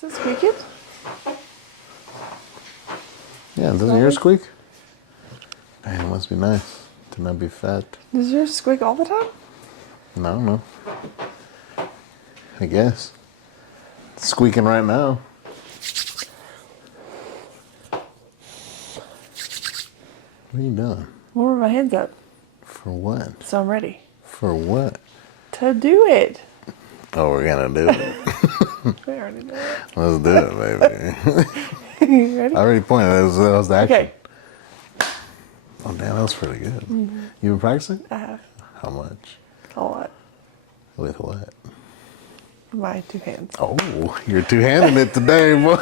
Is it squeaking? Yeah, doesn't yours squeak? Man, it must be nice to not be fat. Does yours squeak all the time? I don't know. I guess. It's squeaking right now. What are you doing? Warming my hands up. For what? So I'm ready. For what? To do it. Oh, we're gonna do it. We already know it. Let's do it, baby. You ready? I already pointed. That was the action. Okay. Oh, damn, that was pretty good. You been practicing? I have. How much? A lot. With what? My 2 hands. Oh, you're two-handing it today, boy.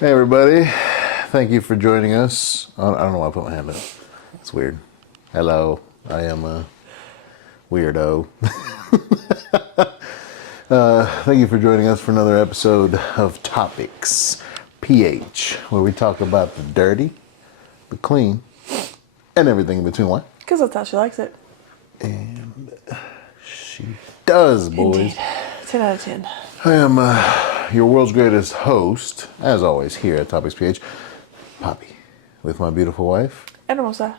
Hey, everybody. Thank you for joining us. I don't know why I put my hand up. It's weird. Hello. I am a weirdo. Thank you for joining us for another episode of Topics PH, where we talk about the dirty, the clean, and everything in between. Why? Because that's how she likes it. And she does, boys. Indeed. 10 out of 10. I am your world's greatest host, as always, here at Topics PH, Papi, with my beautiful wife. And Hermosa.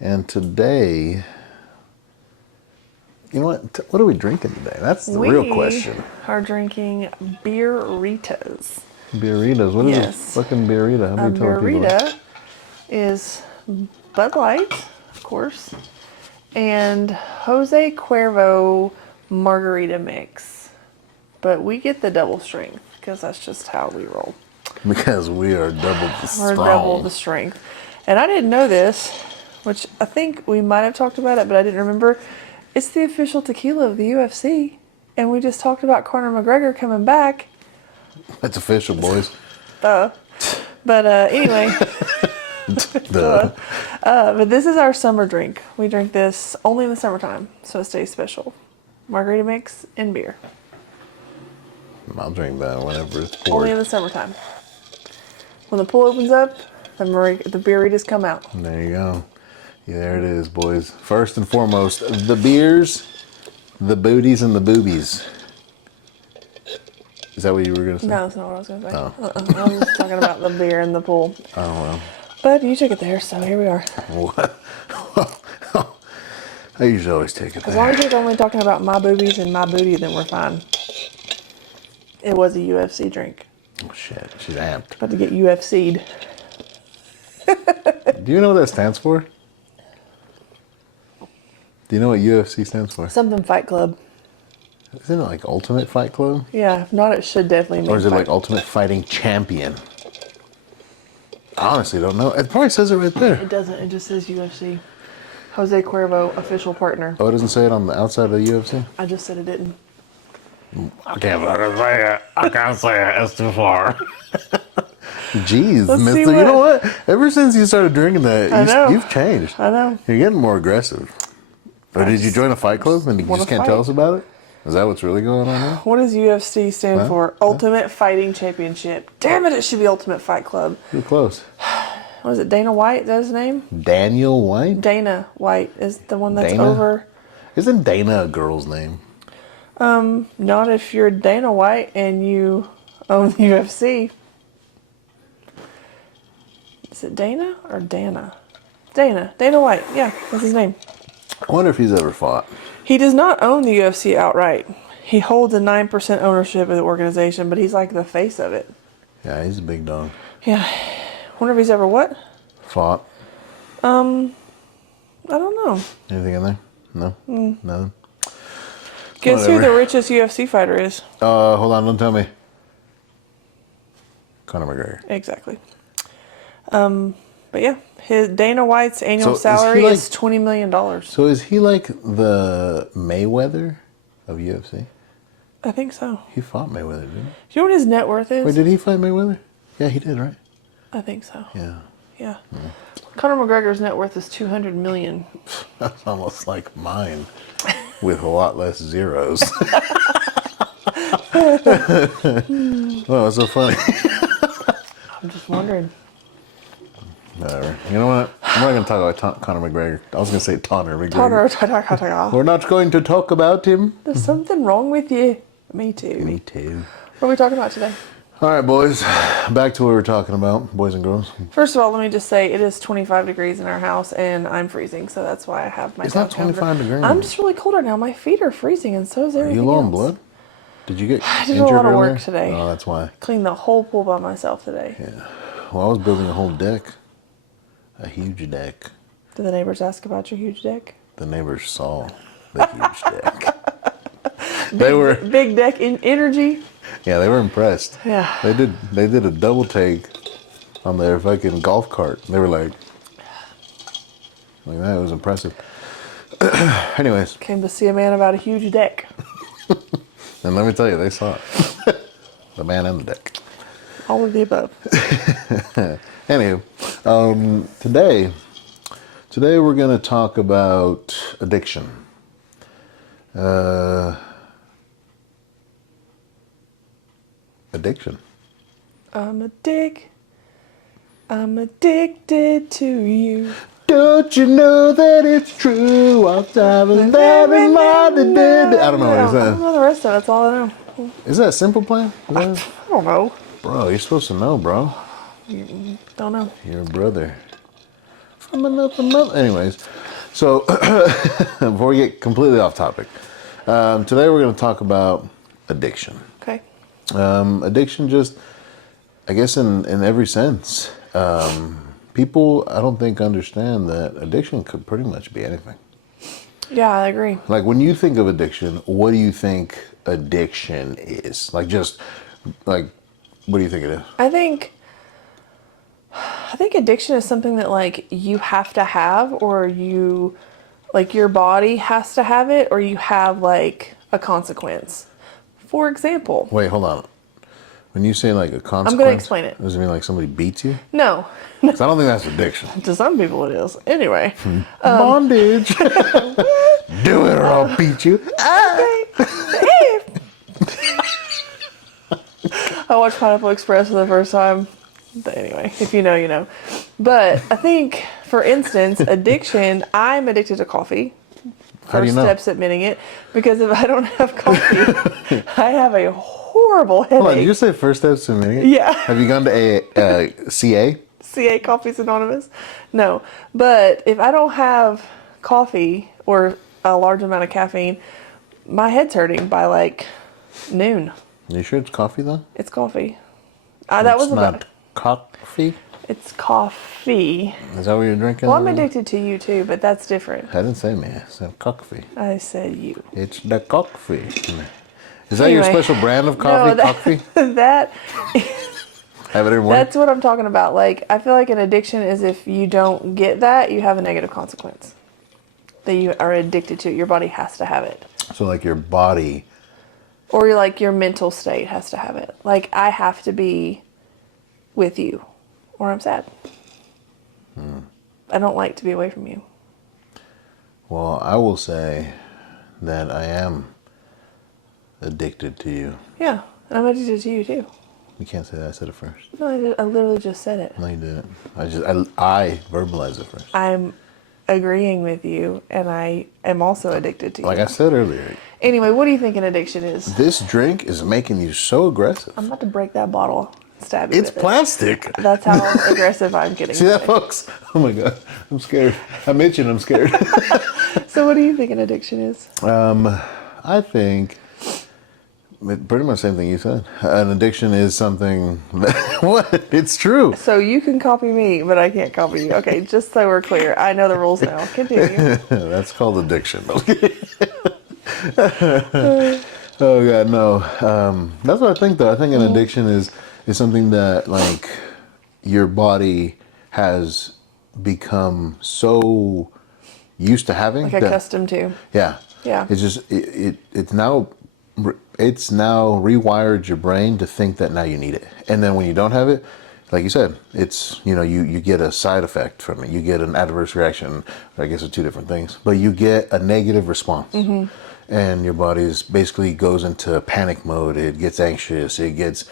And today, you know what are we drinking today? That's the real question. We are drinking beeritas. Beeritas. What is Yes. this fucking beerita? How A many told people? beerita is Bud Light, of course, and Jose Cuervo margarita mix. But we get the double strength because that's just how we roll. Because we are double the strong. We're double the strength. And I didn't know this, which I think we might have talked about it, but I didn't remember. It's the official tequila of the UFC. And we just talked about Conor McGregor coming back. It's official, boys. But anyway. Duh. But this is our summer drink. We drink this only in the summertime, so it stays special. Margarita mix and beer. I'll drink that whenever it's poured. Only in the summertime. When the pool opens up, the beeritas come out. There you go. Yeah, there it is, boys. First and foremost, the beers, the booties, and the boobies. Is that what you were going to say? No, that's not what I was going to say. Oh. I was talking about the beer and the pool. Oh, well. But you took it there, so here we are. What? I usually always take it As long there. as you're only talking about my boobies and my booty, then we're fine. It was a UFC drink. Oh, shit. She's amped. About to get UFC'd. Do you know what that stands for? Do you know what UFC stands for? Something Fight Club. Isn't it like Ultimate Fight Club? Yeah, if not, it should definitely mean Or is it fight. like Ultimate Fighting Champion? I honestly don't know. It probably says it right there. It doesn't. It just says UFC. Jose Cuervo, official partner. Oh, it doesn't say it on the outside of the UFC? I just said it didn't. I can't say it. I can't say it. It's too far. Jeez, Let's see mister. You know what? Ever since you started drinking that, you've changed. I know. You're getting more aggressive. Or did you join a fight club and you just can't tell us about it? Is that what's really going on here? What does UFC stand for? Ultimate Fighting Championship. Damn it, it should be Ultimate Fight Club. You're close. What is it, Dana White? Is that his name? Daniel White? Dana White is the one that's Dana? over. Isn't Dana a girl's name? Not if you're Dana White and you own the UFC. Is it Dana or Dana? Dana. Dana White. Yeah, that's his name. I wonder if he's ever fought. He does not own the UFC outright. He holds a 9% ownership of the organization, but he's like the face of it. Yeah, he's a big dog. Yeah. Wonder if he's ever what? Fought. I don't know. Anything in there? No? Nothing? Guess who Whatever. the richest UFC fighter is? Hold on, don't tell me. Conor McGregor. Exactly. But yeah, his Dana White's annual So is salary he like- is $20 million. So is he like the Mayweather of UFC? I think so. He fought Mayweather, didn't he? Do you know what his net worth is? Wait, did he fight Mayweather? Yeah, he did, right? I think so. Yeah. Yeah. Conor McGregor's net worth is $200 million. That's almost like mine. with a lot less zeros. Oh, it's so funny. I'm just wondering. Whatever. You know what? I'm not going to talk about Conor McGregor. I was going to say Conor McGregor. Connor. We're not going to talk about him. There's something wrong with you. Me too. Me too. What are we talking about today? All right, boys. Back to what we were talking about, boys and girls. First of all, let me just say it is 25 degrees in our house, and I'm freezing, so that's why I have my. It's not 25 degrees. I'm just really cold right now. My feet are freezing, and so is Are everything you low else. in blood? Did you get I did injured a lot of earlier? work today. Oh, that's why. Cleaned the whole pool by myself today. Yeah. Well, I was building a whole deck. A huge deck. Did the neighbors ask about your huge deck? The neighbors saw the huge deck. They were big deck in energy. Yeah, they were impressed. Yeah. They did a double take on their fucking golf cart. They were like that. It was impressive. Anyways. Came to see a man about a huge deck. And let me tell you, they saw it. The man and the deck. All of the above. Anywho, today we're going to talk about addiction. Addiction. I'm addicted to you. Don't you know that it's true? I'll dive in there in my I don't know what I is that. don't know the rest of it. That's all I know. Is that Simple Plan? I don't know. Bro, you're supposed to know, bro. Don't know. Your brother. From another mother. Anyways, so before we get completely off topic, today we're going to talk about addiction. Okay. Addiction just, I guess in every sense. People, I don't think, understand that addiction could pretty much be anything. Yeah, I agree. Like, when you think of addiction, what do you think addiction is? Like, what do you think it is? I think addiction is something that, like, you have to have, or you, like, your body has to have it, or you have, like, a consequence. For example. Wait, hold on. When you say, like, a consequence... I'm going to explain it. Does it mean, like, somebody beats you? No. Because I don't think that's addiction. To some people it is. Anyway. Bondage. Do it or I'll beat you. I watched Pineapple Express for the first time. But anyway, if you know, you know. But I think, for instance, addiction, I'm addicted to coffee. How do you know? First steps admitting it. Because if I don't have coffee, I have a horrible headache. Hold on, did you say first steps to admitting it? Yeah. Have you gone to CA? CA, Coffee's Anonymous? No. But if I don't have coffee or a large amount of caffeine, my head's hurting by like noon. You sure it's coffee, though? It's coffee. That was It's not coffee? It's coffee. Is that what you're drinking? Well, I'm addicted to you too, but that's different. I didn't say me. I said coffee. I said you. It's the coffee. Is that your Anyway, special brand of coffee? No, Coffee? that Have it in one? that's what I'm talking about. Like, I feel like an addiction is if you don't get that, you have a negative consequence that you are addicted to. Your body has to have it. So, like, your body... Or like your mental state has to have it. Like, I have to be with you or I'm sad. I don't like to be away from you. Well, I will say that I am addicted to you. Yeah, I'm addicted to you too. You can't say that. I said it first. No, I literally just said it. No, you didn't. I verbalized it first. I'm agreeing with you, and I am also addicted to you. Like I said earlier, Anyway, what do you think an addiction is? this drink is making you so aggressive. I'm about to break that bottle and stab you It's with it. plastic. That's how aggressive I'm getting. See that, today. folks? Oh my God. I'm scared. I'm itching. I'm scared. So what do you think an addiction is? I think pretty much the same thing you said. An addiction is something that, what? It's true. So you can copy me, but I can't copy you. Okay, just so we're clear. I know the rules now. Continue. That's called addiction. Oh God, no. That's what I think, though. I think an addiction is something that, like, your body has become so used to having. Like that, accustomed to. Yeah. Yeah. It's just it's now rewired your brain to think that now you need it, and then when you don't have it, like you said, it's you get a side effect from it. You get an adverse reaction. I guess it's two different things, but you get a negative response. and your body's basically goes into panic mode. It gets anxious. It gets,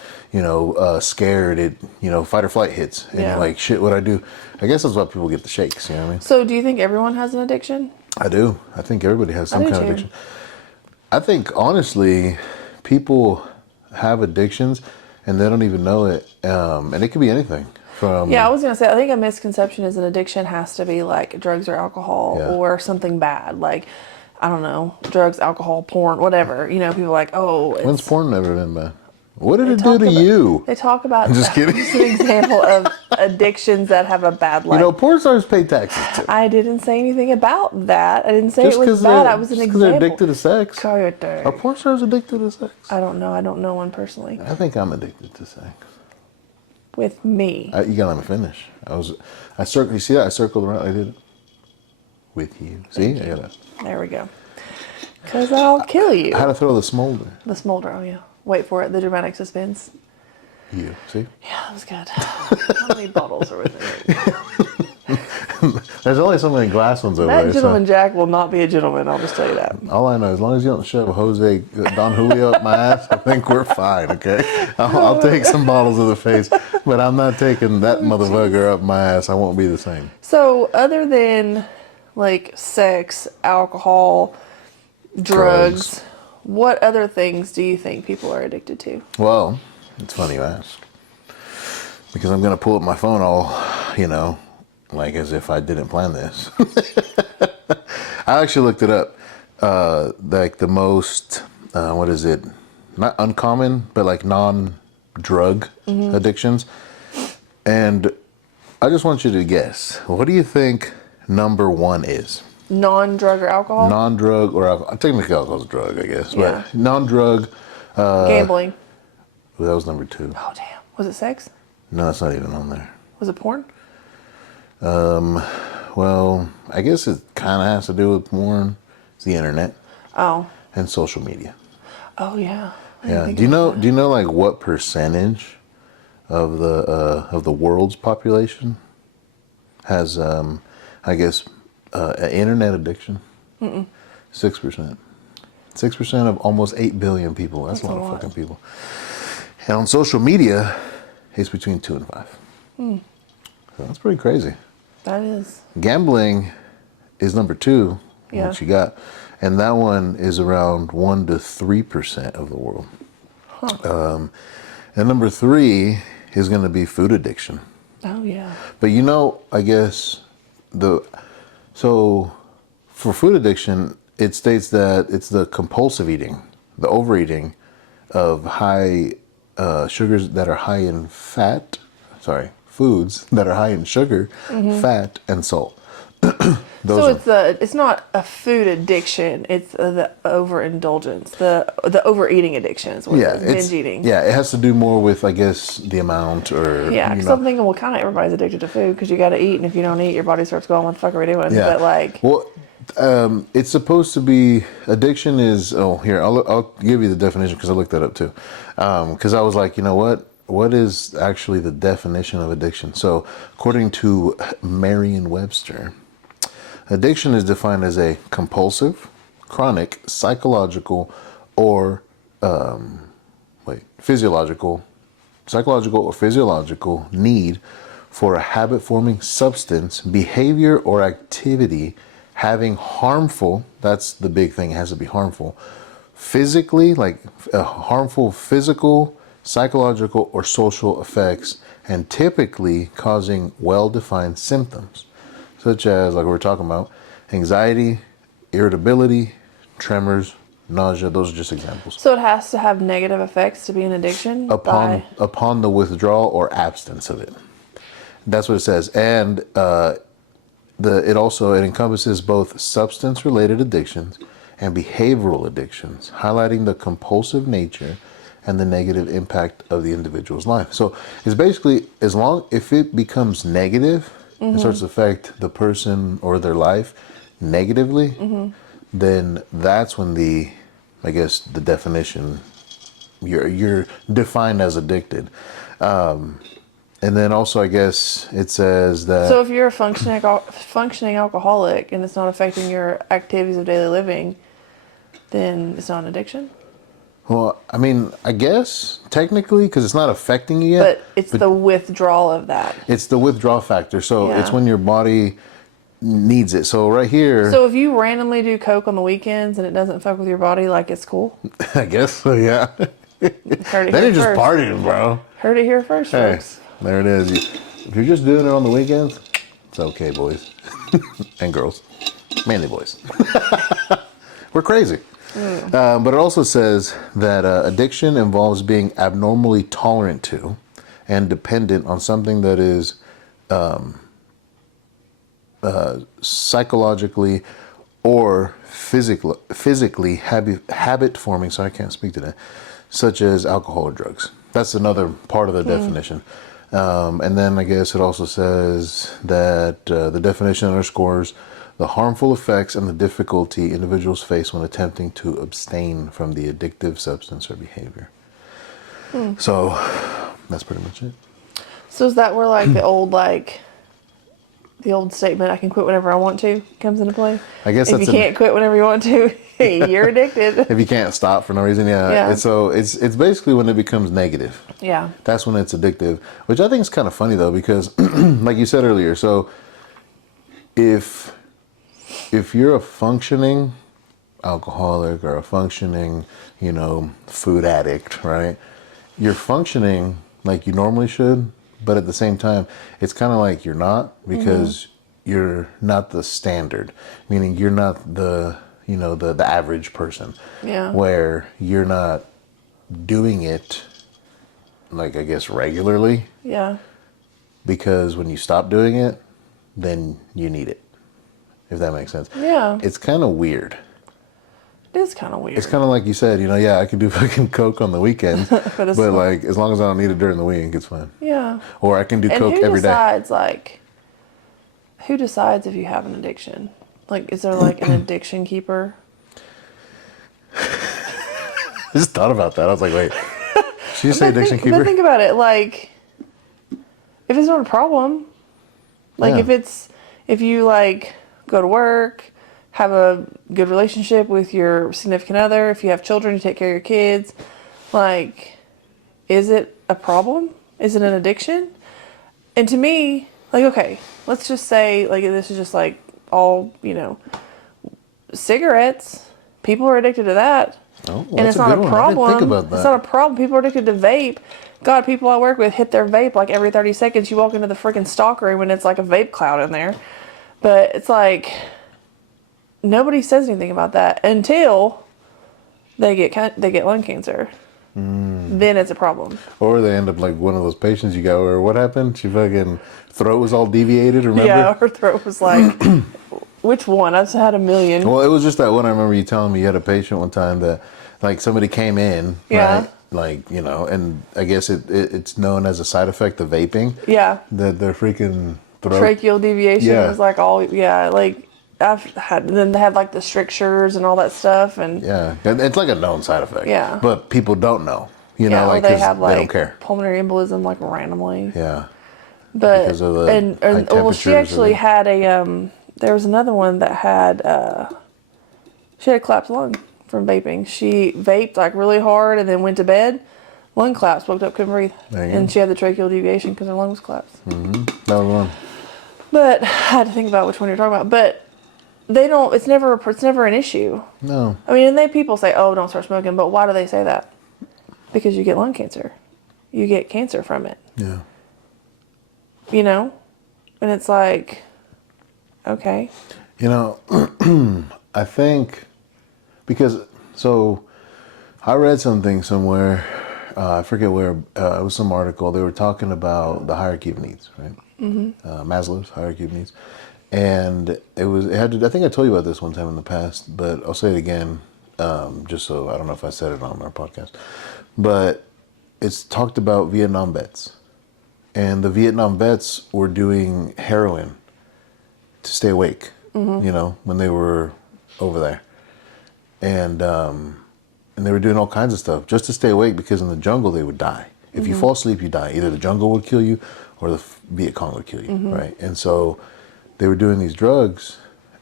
scared. It, fight or flight hits. And you're like, shit, what'd I do? I guess that's why people get the shakes, you know what I mean? So do you think everyone has an addiction? I do. I think everybody has some do kind of too. addiction. I think, honestly, people have addictions and they don't even know it. And it could be anything from... Yeah, I was going to say, I think a misconception is an addiction has to be like drugs or alcohol or something bad. Like, I don't know, drugs, alcohol, porn, whatever. People are like, oh, it's... When's porn never been bad? What did it do to you? They talk about... Just kidding. Just an example of addictions that have a bad life. Porn stars pay taxes too. I didn't say anything about that. I didn't say it was bad. I was an example. They're addicted to sex. Are Are porn stars addicted to sex? I don't know. I don't know one personally. I think I'm addicted to sex. With me. You gotta let me finish. I circled. You see that? I circled around. I did it with you. See? I got it. There we go. Because I'll kill you. How to throw the smolder. The smolder. Oh yeah. Wait for it. The dramatic suspense. You see? Yeah, that was good. How many bottles are with it? There's only so many glass ones over That there. gentleman Jack will not be a gentleman. I'll just tell you that. All I know, as long as you don't shove Jose Don Julio up my ass, I think we're fine. Okay, I'll take some bottles of the face, but I'm not taking that motherfucker up my ass. I won't be the same. So, other than like sex, alcohol, drugs, what other things do you think people are addicted to? Well, it's funny you ask, because I'm gonna pull up my phone all, like as if I didn't plan this. I actually looked it up. Like the most, what is it? Not uncommon, but like non-drug addictions. And I just want you to guess. What do you think number one is? Non-drug or alcohol? Non-drug or alcohol. Technically alcohol's a drug, I guess. Yeah. But non-drug. Gambling. That was number two. Oh, damn. Was it sex? No, it's not even on there. Was it porn? Well, I guess it kind of has to do with porn. It's the internet. Oh. And social media. Oh, yeah. Yeah. Do you know like what percentage of the world's population has I guess an internet addiction? 6%. 6% of almost 8 billion people. That's a lot of fucking people. And on social media, it's between 2 and 5. So that's pretty crazy. That is. Gambling is number 2. Yeah. What you got. And that one is around 1 to 3% of the world. Huh. And number 3 is going to be food addiction. Oh, yeah. But I guess so for food addiction, it states that it's the compulsive eating, the overeating of high sugars that are high in fat, foods that are high in sugar, fat, and salt. It's not a food addiction. It's the overindulgence, the overeating addiction is what it is, binge eating. Yeah, it has to do more with, I guess, the amount or... Yeah, because I'm thinking, well, kind of everybody's addicted to food because you got to eat, and if you don't eat, your body starts going, what the fuck are we doing? Yeah. But well, it's supposed to be, addiction is, here, I'll give you the definition because I looked that up too. Because I was like, you know what is actually the definition of addiction? So according to Merriam-Webster, addiction is defined as a compulsive, chronic, psychological or physiological need for a habit-forming substance, behavior, or activity having harmful, that's the big thing, it has to be harmful, physically, like harmful physical, psychological, or social effects, and typically causing well-defined symptoms, such as, like we were talking about, anxiety, irritability, tremors, nausea. Those are just examples. So it has to have negative effects to be an addiction? Upon the withdrawal or absence of it. That's what it says. And it encompasses both substance-related addictions and behavioral addictions, highlighting the compulsive nature and the negative impact of the individual's life. So it's basically, if it becomes negative, it starts to affect the person or their life negatively, then that's when the definition, you're defined as addicted. And then also, I guess it says that... So if you're a functioning alcoholic and it's not affecting your activities of daily living, then it's not an addiction. Well, I mean, I guess technically because it's not affecting you yet. But it's the withdrawal of that. It's the withdrawal factor. So Yeah. it's when your body needs it. So right here. So if you randomly do coke on the weekends and it doesn't fuck with your body, like it's cool. I guess so. Yeah. Heard it Then here you're just first. partying, bro. Heard it here first, Hey, folks. there it is. If you're just doing it on the weekends, it's okay, boys and girls, mainly boys. We're crazy. But it also says that addiction involves being abnormally tolerant to and dependent on something that is psychologically or physically habit forming. So I can't speak to that, such as alcohol or drugs. That's another part of the definition. And then I guess it also says that the definition underscores the harmful effects and the difficulty individuals face when attempting to abstain from the addictive substance or behavior. So that's pretty much it. So is that where like the old statement, I can quit whenever I want to, comes into play? I guess if you can't quit whenever you want to, you're addicted. If you can't stop for no reason, yeah. So it's basically when it becomes negative. Yeah. That's when it's addictive, which I think is kind of funny though, because like you said earlier, so if you're a functioning alcoholic or a functioning, food addict, right? You're functioning like you normally should, but at the same time, it's kind of like you're not, because you're not the standard, meaning you're not the average person. Yeah. Where you're not doing it, like, I guess, regularly. Yeah. Because when you stop doing it, then you need it. If that makes sense. Yeah. It's kind of weird. It is kind of weird. It's kind of like you said, I can do fucking coke on the weekends, but like, as long as I don't need it during the week, it's fine. Yeah. Or I can do coke every day. Who decides if you have an addiction? Like, is there like an addiction keeper? I just thought about that. I was like, wait, she say addiction keeper? But think about it. Like, if it's not a problem, like if you like go to work, have a good relationship with your significant other, if you have children, you take care of your kids, like, is it a problem? Is it an addiction? And to me, like, okay, let's just say, like, this is just like all, cigarettes. People are addicted to that. Oh, well, and it's not a problem. I didn't think about that. It's not a problem. People are addicted to vape. God, people I work with hit their vape like every 30 seconds. You walk into the freaking stock room and it's like a vape cloud in there. But it's like, nobody says anything about that until they get lung cancer. Then it's a problem. Or they end up like one of those patients you got where what happened? She fucking throat was all deviated, remember? Yeah, her throat was like, which one? I've had a million. Well, it was just that one. I remember you telling me you had a patient one time that like somebody came in, right? Like, and I guess it's known as a side effect of vaping. Yeah. That their freaking throat. Tracheal deviation was like like I've had, then they had like the strictures and all that stuff, and it's like a known side effect. Yeah, but people don't know. Like they have like they don't care. pulmonary embolism like randomly. Yeah, but because of the she actually had a there was another one that had she had a collapsed lung from vaping. She vaped like really hard and then went to bed. Lung collapse, woke up, couldn't breathe, and she had the tracheal deviation because her lung was collapsed. That was one. But I had to think about which one you're talking about. But they don't. It's never an issue. No. I mean, and people say, "Oh, don't start smoking," but why do they say that? Because you get lung cancer. You get cancer from it. Yeah. And it's like, okay. I think because I read something somewhere. I forget where. It was some article. They were talking about the hierarchy of needs, right? Maslow's hierarchy of needs, and I think I told you about this one time in the past, but I'll say it again, just so I don't know if I said it on our podcast, but it's talked about Vietnam vets, and the Vietnam vets were doing heroin to stay awake, when they were over there, and they were doing all kinds of stuff just to stay awake, because in the jungle they would die. If you fall asleep, you die. Either the jungle would kill you or the Viet Cong would kill you, right? And so they were doing these drugs,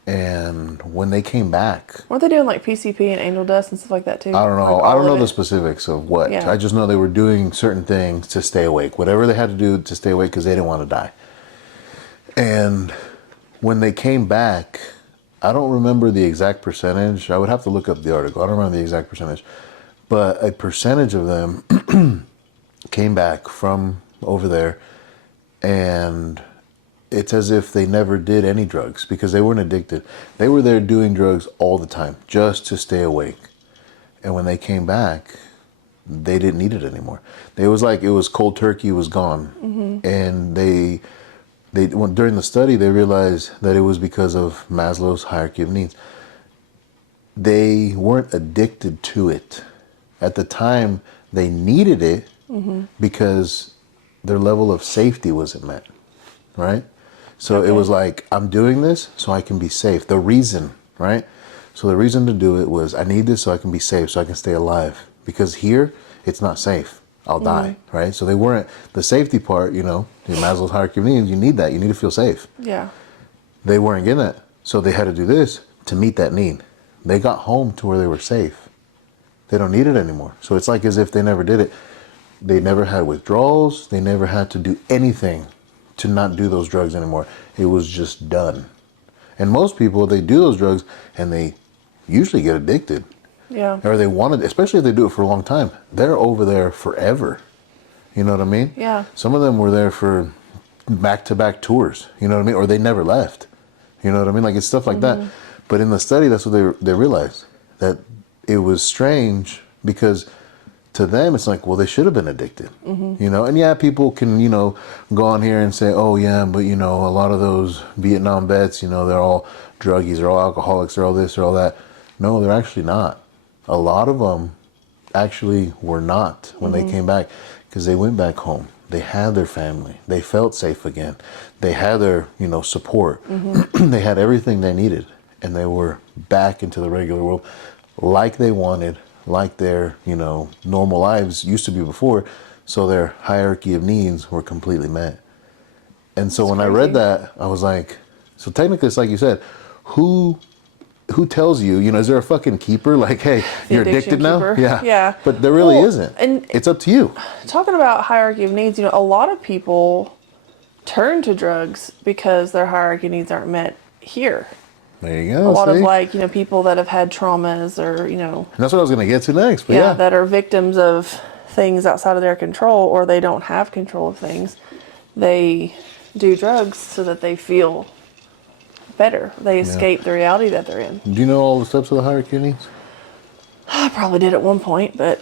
And when they came back, Weren't they doing like PCP and angel dust and stuff like that too? I don't know. Like I all don't know of the it? specifics of what. Yeah. I just know they were doing certain things to stay awake. Whatever they had to do to stay awake because they didn't want to die. And when they came back, I don't remember the exact percentage. I would have to look up the article. I don't remember the exact percentage. But a percentage of them came back from over there, and it's as if they never did any drugs because they weren't addicted. They were there doing drugs all the time just to stay awake. And when they came back, they didn't need it anymore. It was like it was cold turkey, was gone. And they during the study, they realized that it was because of Maslow's hierarchy of needs. They weren't addicted to it. At the time, they needed it because their level of safety wasn't met, right? So it was like, I'm doing this so I can be safe. The reason, right? So the reason to do it was, I need this so I can be safe, so I can stay alive. Because here, it's not safe. I'll die, right? So they weren't, the safety part, the Maslow's hierarchy of needs, you need that. You need to feel safe. Yeah. They weren't getting that. So they had to do this to meet that need. They got home to where they were safe. They don't need it anymore. So it's like as if they never did it. They never had withdrawals. They never had to do anything to not do those drugs anymore. It was just done. And most people, they do those drugs and they usually get addicted. Yeah. Or they want it, especially if they do it for a long time. They're over there forever. You know what I mean? Yeah. Some of them were there for back-to-back tours. You know what I mean? Or they never left. You know what I mean? Like, it's stuff like that. But in the study, that's what they realized. That it was strange because to them, it's like, well, they should have been addicted. And yeah, people can, go on here and say, oh yeah, but a lot of those Vietnam vets, they're all druggies, they're all alcoholics, they're all this, they're all that. No, they're actually not. A lot of them actually were not when they came back because they went back home. They had their family. They felt safe again. They had their, support. They had everything they needed. And they were back into the regular world like they wanted, like their, normal lives used to be before. So their hierarchy of needs were completely met. And so when I read that, I was like, so technically it's like you said, who tells you, is there a fucking keeper? Like, hey, The you're addiction addicted now? keeper. Yeah. Yeah. But there really Well, isn't. and it's up to you. talking about hierarchy of needs, a lot of people turn to drugs because their hierarchy needs aren't met here. There you go. A lot of see? people that have had traumas or, And that's what I was going to get to next. But yeah. that are victims of things outside of their control or they don't have control of things. They do drugs so that they feel better. They escape the reality that they're in. Do you know all the steps of the hierarchy of needs? I probably did at one point, but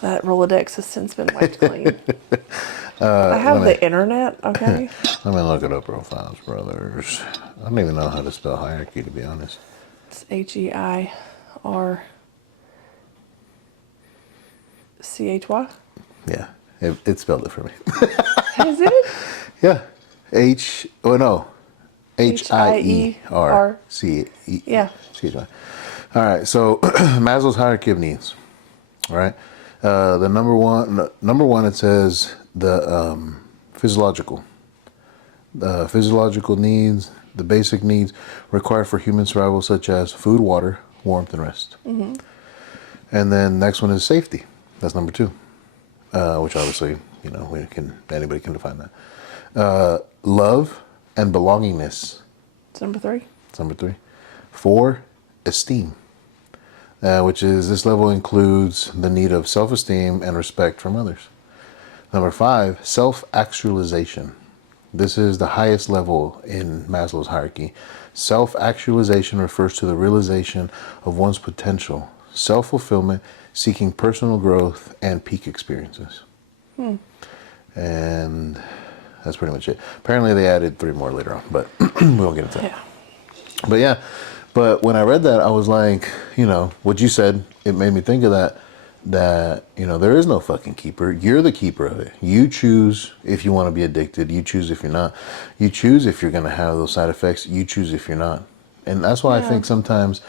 that Rolodex has since been wiped clean. I have the internet, okay? Let me look it up real fast, brothers. I don't even know how to spell hierarchy, to be honest. It's HEIRCHY. Yeah, it spelled it for me. Is it? Yeah. HIERCE. Yeah. CHY. All right, so Maslow's hierarchy of needs. All right. The number one, it says the physiological needs, the basic needs required for human survival, such as food, water, warmth, and rest. And then next one is safety. That's number two, which obviously, anybody can define that. Love and belongingness. It's number 3. That's number 3. 4, esteem, which is this level includes the need of self-esteem and respect from others. Number 5, self-actualization. This is the highest level in Maslow's hierarchy. Self-actualization refers to the realization of one's potential, self-fulfillment, seeking personal growth, and peak experiences. And that's pretty much it. Apparently they added 3 more later on, but we won't get into that. Yeah. But yeah, but when I read that, I was like, what you said, it made me think of that, there is no fucking keeper. You're the keeper of it. You choose if you want to be addicted. You choose if you're not. You choose if you're going to have those side effects. You choose if you're not. And that's why I think sometimes,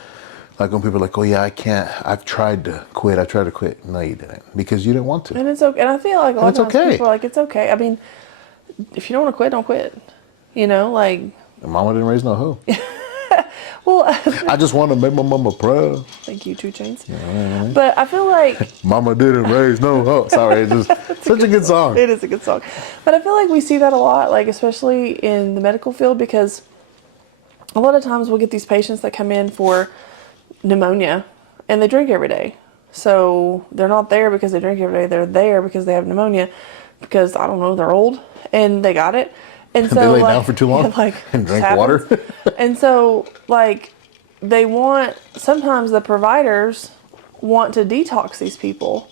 like when people are like, oh yeah, I can't, I've tried to quit. No, you didn't, because you didn't want to. And it's okay. And I feel like a lot of times okay. people are like, it's okay. I mean, if you don't want to quit, don't quit. Like... Mama didn't raise no hoe. Well, I just want to make my mama proud. thank you, 2 Chainz. Yeah. But I feel like Mama didn't raise no hoe. Sorry, it's just such a good song. it is a good song. But I feel like we see that a lot, like especially in the medical field, because a lot of times we'll get these patients that come in for pneumonia and they drink every day. So they're not there because they drink every day. They're there because they have pneumonia, because I don't know, they're old and they got it. And so They lay like, down for too long and drink water. And so like sometimes the providers want to detox these people.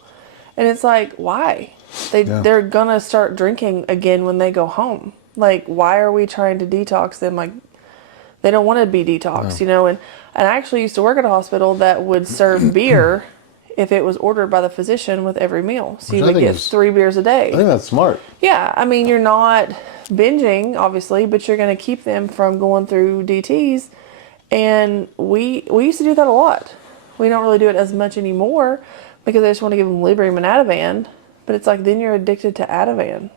And it's like, why? They're gonna start drinking again when they go home. Like, why are we trying to detox them? Like, they don't want to be detoxed, you know. And I actually used to work at a hospital that would serve beer if it was ordered by the physician with every meal. So you would get 3 beers a day. I think that's smart. Yeah, I mean, you're not binging, obviously, but you're going to keep them from going through DTs. And we used to do that a lot. We don't really do it as much anymore because I just want to give them Librium and Ativan. But it's like, then you're addicted to Ativan,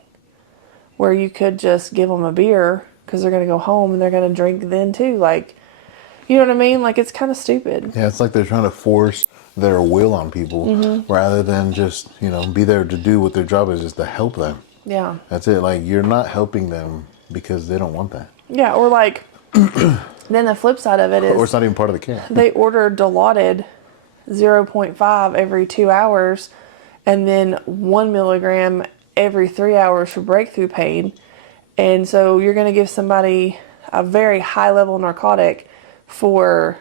where you could just give them a beer because they're going to go home and they're going to drink then too. Like, you know what I mean? Like, it's kind of stupid. Yeah, it's like they're trying to force their will on people rather than just, you know, be there to do what their job is to help them. Yeah. That's it. Like, you're not helping them because they don't want that. Yeah, or like, then the flip side of it is... Or it's not even part of the care. They order Dilaudid 0.5 every 2 hours and then 1 milligram every 3 hours for breakthrough pain. And so you're going to give somebody a very high level narcotic for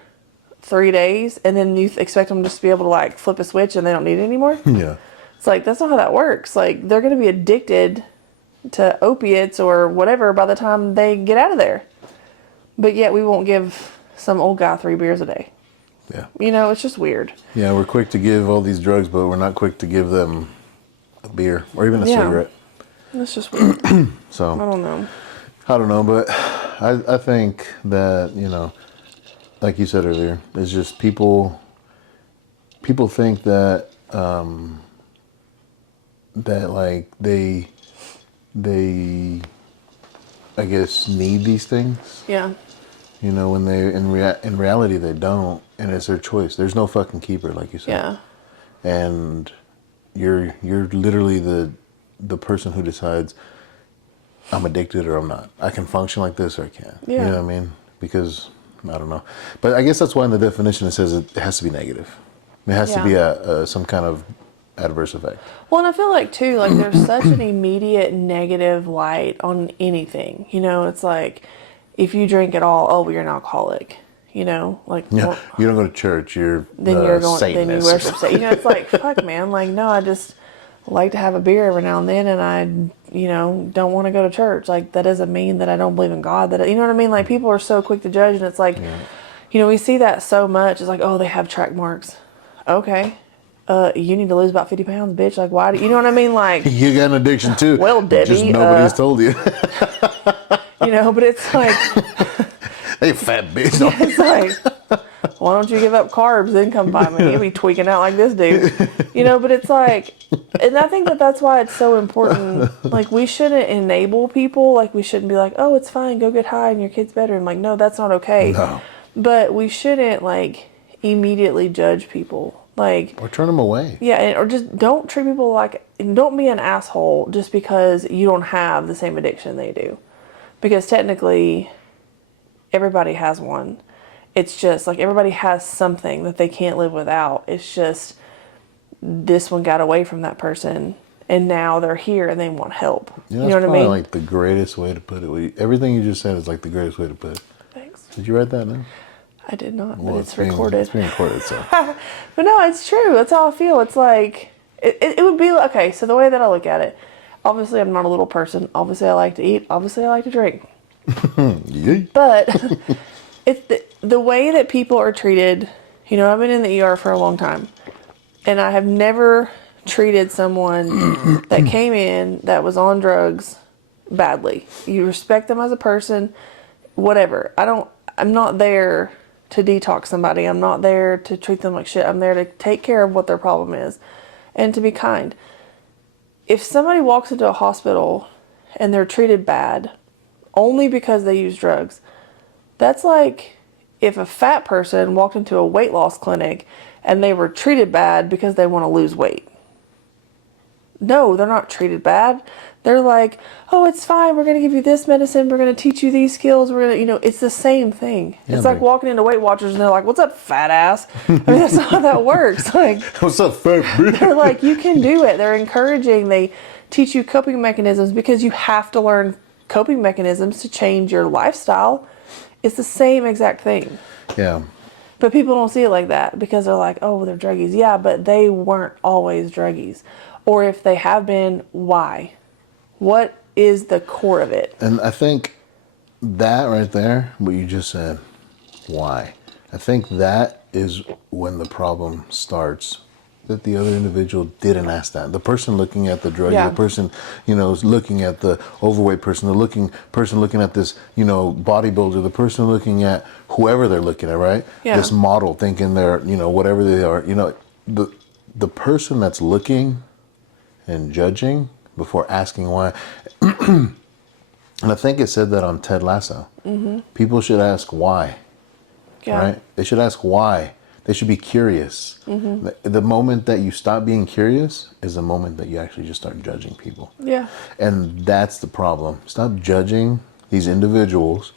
3 days and then you expect them just to be able to like flip a switch and they don't need it anymore? Yeah. It's like, that's not how that works. Like, they're going to be addicted to opiates or whatever by the time they get out of there. But yet we won't give some old guy 3 beers a day. Yeah. You know, it's just weird. Yeah, we're quick to give all these drugs, but we're not quick to give them a beer or even a cigarette. That's just weird. So I don't know. But I think that, you know, like you said earlier, it's just people think that that like they I guess need these things. Yeah. You know, when they in reality they don't, and it's their choice. There's no fucking keeper, like you said. Yeah. And you're literally the person who decides I'm addicted or I'm not. I can function like this or I can't. Yeah. You know what I mean? Because I don't know. But I guess that's why in the definition it says it has to be negative. It has to be some kind of adverse effect. Well, and I feel like too, like there's such an immediate negative light on anything. You know, it's like if you drink at all, oh, well, you're an alcoholic. You know, like Yeah, you don't go to church. You're Satanist. Satanist. Then you worship Satan. You know, it's like fuck, man. Like, no, I just like to have a beer every now and then, and I, you know, don't want to go to church. Like, that doesn't mean that I don't believe in God. That, you know what I mean? Like, people are so quick to judge, and it's like, you know, we see that so much. It's like, oh, they have track marks. Okay. You need to lose about 50 pounds, bitch. Like, why do you know what I mean? Like, You got an addiction too. Well, Debbie, just nobody's told you. you know, but it's like, Hey, fat bitch. it's like, why don't you give up carbs, then come by me? You'll be tweaking out like this dude. You know, but it's like, and I think that that's why it's so important. Like, we shouldn't enable people. Like, we shouldn't be like, oh, it's fine, go get high in your kid's bedroom. Like, no, that's not okay. No. But we shouldn't, like, immediately judge people. Like, Or turn them away. yeah, or just don't treat people like, don't be an asshole just because you don't have the same addiction they do. Because technically, everybody has one. It's just like everybody has something that they can't live without. It's just this one got away from that person and now they're here and they want help. You You know what I mean? Like the greatest way to put it. Everything you just said is like the greatest way to put it. Thanks. Did you write that down? I did not, Well, but it's recorded. It's being recorded, so. But no, it's true. That's how I feel. It's like, it would be, okay, so the way that I look at it, obviously I'm not a little person. Obviously I like to eat. Obviously I like to drink. Yeah. But it's the way that people are treated. You know, I've been in the ER for a long time, and I have never treated someone that came in that was on drugs badly. You respect them as a person, whatever. I'm not there to detox somebody. I'm not there to treat them like shit. I'm there to take care of what their problem is and to be kind. If somebody walks into a hospital and they're treated bad only because they use drugs, that's like if a fat person walked into a weight loss clinic and they were treated bad because they want to lose weight. No, they're not treated bad. They're like, oh, it's fine. We're going to give you this medicine. We're going to teach you these skills. We're going to, it's the same thing. Yeah, it's like walking into Weight Watchers and they're like, what's up, fat ass? I mean, that's not how that works. Like, what's up, fat bitch? They're like, you can do it. They're encouraging. They teach you coping mechanisms because you have to learn coping mechanisms to change your lifestyle. It's the same exact thing. Yeah. But people don't see it like that because they're like, oh, they're druggies. Yeah, but they weren't always druggies. Or if they have been, why? What is the core of it? And I think that right there, what you just said, why? I think that is when the problem starts. That the other individual didn't ask that. The person looking at the drug, the person, is looking at the overweight person, person looking at this, bodybuilder, the person looking at whoever they're looking at, right? Yeah. This model, thinking they're, whatever they are, the person that's looking and judging before asking why. And I think it said that on Ted Lasso. Mm-hmm. People should ask why, right? They should ask why. They should be curious. Mm-hmm. The moment that you stop being curious is the moment that you actually just start judging people. Yeah. And that's the problem. Stop judging these individuals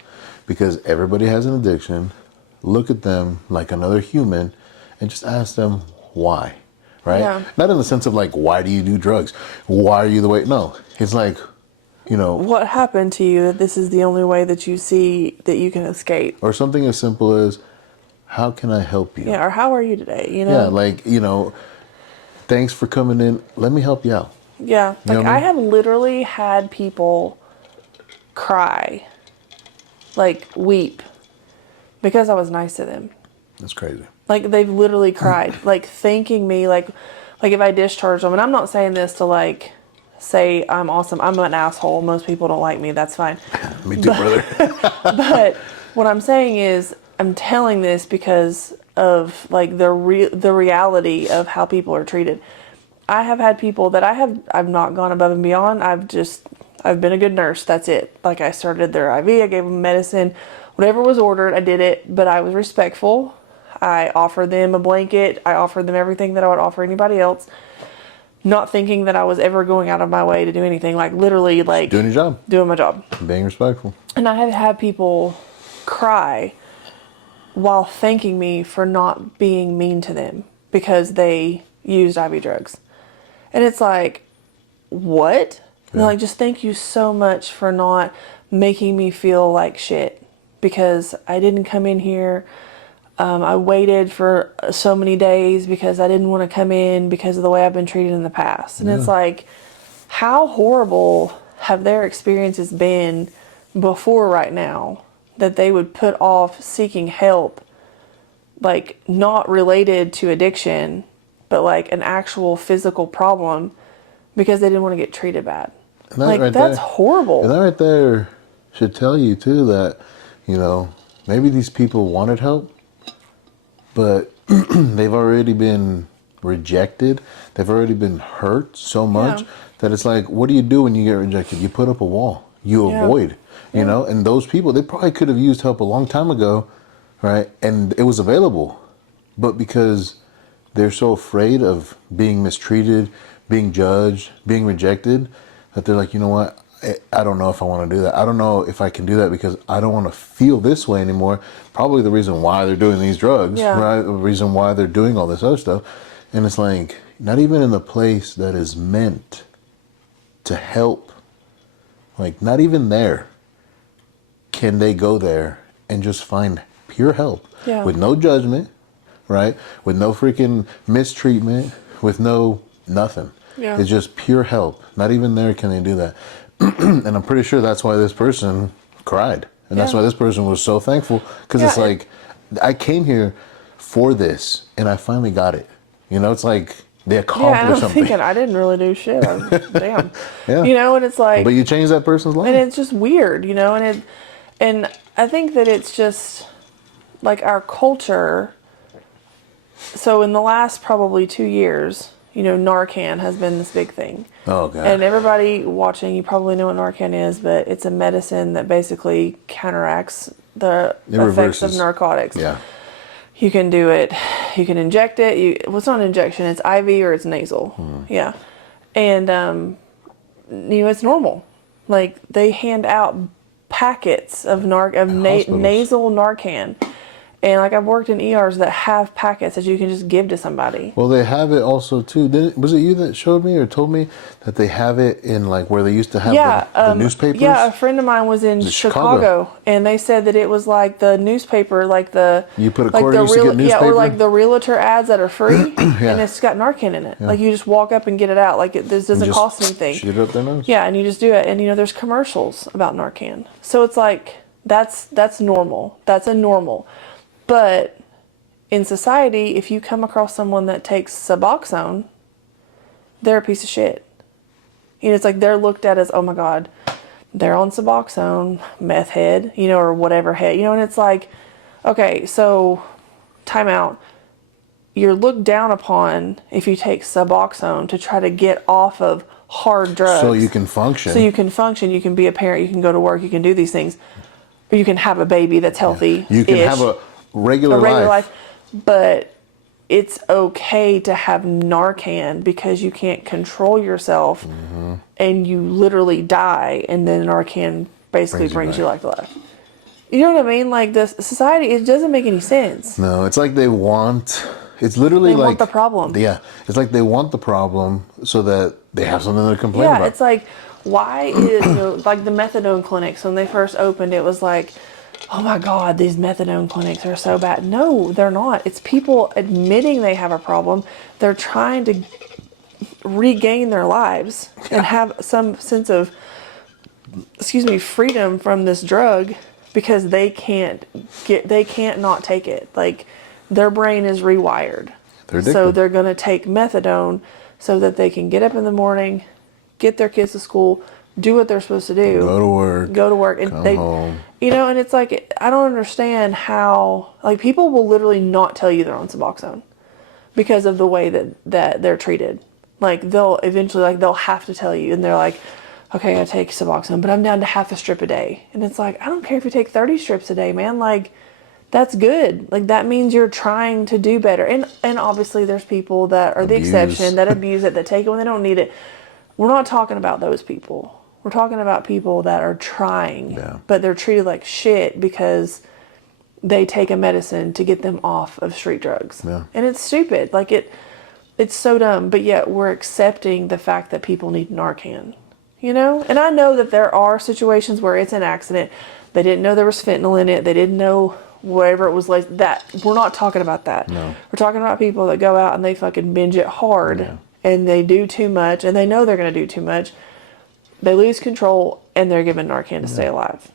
because everybody has an addiction. Look at them like another human and just ask them why, right? Yeah. Not in the sense of like, why do you do drugs? Why are you the way? No, it's like, what happened to you that this is the only way that you see that you can escape? Or something as simple as, how can I help you? Yeah, or how are you today? Yeah, like, thanks for coming in. Let me help you out. Yeah, like I have literally had people cry, like weep, because I was nice to them. That's crazy. Like they've literally cried, like thanking me, like if I discharge them. And I'm not saying this to like say I'm awesome. I'm an asshole. Most people don't like me. That's fine. Me too, brother. But what I'm saying is, I'm telling this because of like the reality of how people are treated. I have had people that I've not gone above and beyond. I've been a good nurse. That's it. Like I started their IV, I gave them medicine, whatever was ordered, I did it, but I was respectful. I offered them a blanket. I offered them everything that I would offer anybody else, not thinking that I was ever going out of my way to do anything. Like literally, like doing your job, doing my job, being respectful. And I have had people cry while thanking me for not being mean to them because they used IV drugs. And it's like, what? Yeah. Like, just thank you so much for not making me feel like shit because I didn't come in here. I waited for so many days because I didn't want to come in because of the way I've been treated in the past. And it's like, how horrible have their experiences been before right now that they would put off seeking help, like not related to addiction, but like an actual physical problem because they didn't want to get treated bad. And that like right that's there, horrible. And that right there should tell you too that, maybe these people wanted help, but they've already been rejected. They've already been hurt so much that it's like, what do you do when you get rejected? You put up a wall. You avoid. And those people, they probably could have used help a long time ago, right? And it was available. But because they're so afraid of being mistreated, being judged, being rejected, that they're like, you know what? I don't know if I want to do that. I don't know if I can do that because I don't want to feel this way anymore. Probably the reason why they're doing these drugs, right? The reason why they're doing all this other stuff. And it's like, not even in the place that is meant to help, like not even there can they go there and just find pure help with no judgment, right? With no freaking mistreatment, with no nothing. Yeah. It's just pure help. Not even there can they do that. And I'm pretty sure that's why this person cried. And that's why this person was so thankful. Because it's like, I came here for this and I finally got it. It's like they accomplished something. Thinking I didn't really do shit. Damn. And it's like. But you changed that person's life. And it's just weird, and I think that it's just like our culture. So in the last probably 2 years, Narcan has been this big thing. Oh, God. And everybody watching, you probably know what Narcan is, but it's a medicine that basically counteracts the It effects of reverses. narcotics. Yeah. You can do it. You can inject it. Well, it's not an injection. It's IV or it's nasal. Yeah. And, it's normal. Like, they hand out packets of Hospitals. nasal Narcan. And, like, I've worked in ERs that have packets that you can just give to somebody. Well, they have it also too. Was it you that showed me or told me that they have it in like where they used to have the newspapers? Yeah, a friend of mine was in Chicago, and they said that it was like the newspaper, like the You put a like quarter, the used to get newspaper? or like the realtor ads that are free, and it's got Narcan in it. Like, you just walk up and get it out. Like, this doesn't just cost anything. shoot it up their nose. Yeah, and you just do it, and there's commercials about Narcan, so it's like that's normal. That's a normal, but in society, if you come across someone that takes Suboxone, they're a piece of shit. It's like they're looked at as, oh my God, they're on Suboxone, meth head, or whatever head, and it's like, okay, so time out. You're looked down upon if you take Suboxone to try to get off of hard drugs. So you can function. You can be a parent, you can go to work, you can do these things. Or you can have a baby that's healthy. You can have a regular life. But it's okay to have Narcan because you can't control yourself and you literally die, and then Narcan basically brings you back to life. You know what I mean? Like, this society, it doesn't make any sense. No, it's like it's literally They like want the problem. Yeah, it's like they want the problem so that they have something to complain about. Yeah, it's like, why is, like the methadone clinics, when they first opened, it was like, oh my God, these methadone clinics are so bad. No, they're not. It's people admitting they have a problem. They're trying to regain their lives and have some sense of, freedom from this drug, because they can't not take it. Like, their brain is rewired. So they're going to take methadone so that they can get up in the morning, get their kids to school, do what they're supposed to do. Go to work. And come home. And it's like, I don't understand how, like, people will literally not tell you they're on Suboxone because of the way that they're treated. Like, they'll eventually, they'll have to tell you, and they're like, okay, I take Suboxone, but I'm down to half a strip a day. And it's like, I don't care if you take 30 strips a day, man. Like, that's good. Like, that means you're trying to do better. And obviously there's people that are the exception, that abuse it, that take it when they don't need it. We're not talking about those people. We're talking about people that are trying, but they're treated like shit because they take a medicine to get them off of street drugs. Yeah. And it's stupid. Like, it's so dumb, but yet we're accepting the fact that people need Narcan, And I know that there are situations where it's an accident. They didn't know there was fentanyl in it. They didn't know whatever it was like that. We're not talking about that. No. We're talking about people that go out and they fucking binge it hard and they do too much, and they know they're going to do too much. They lose control, and they're given Narcan to stay alive.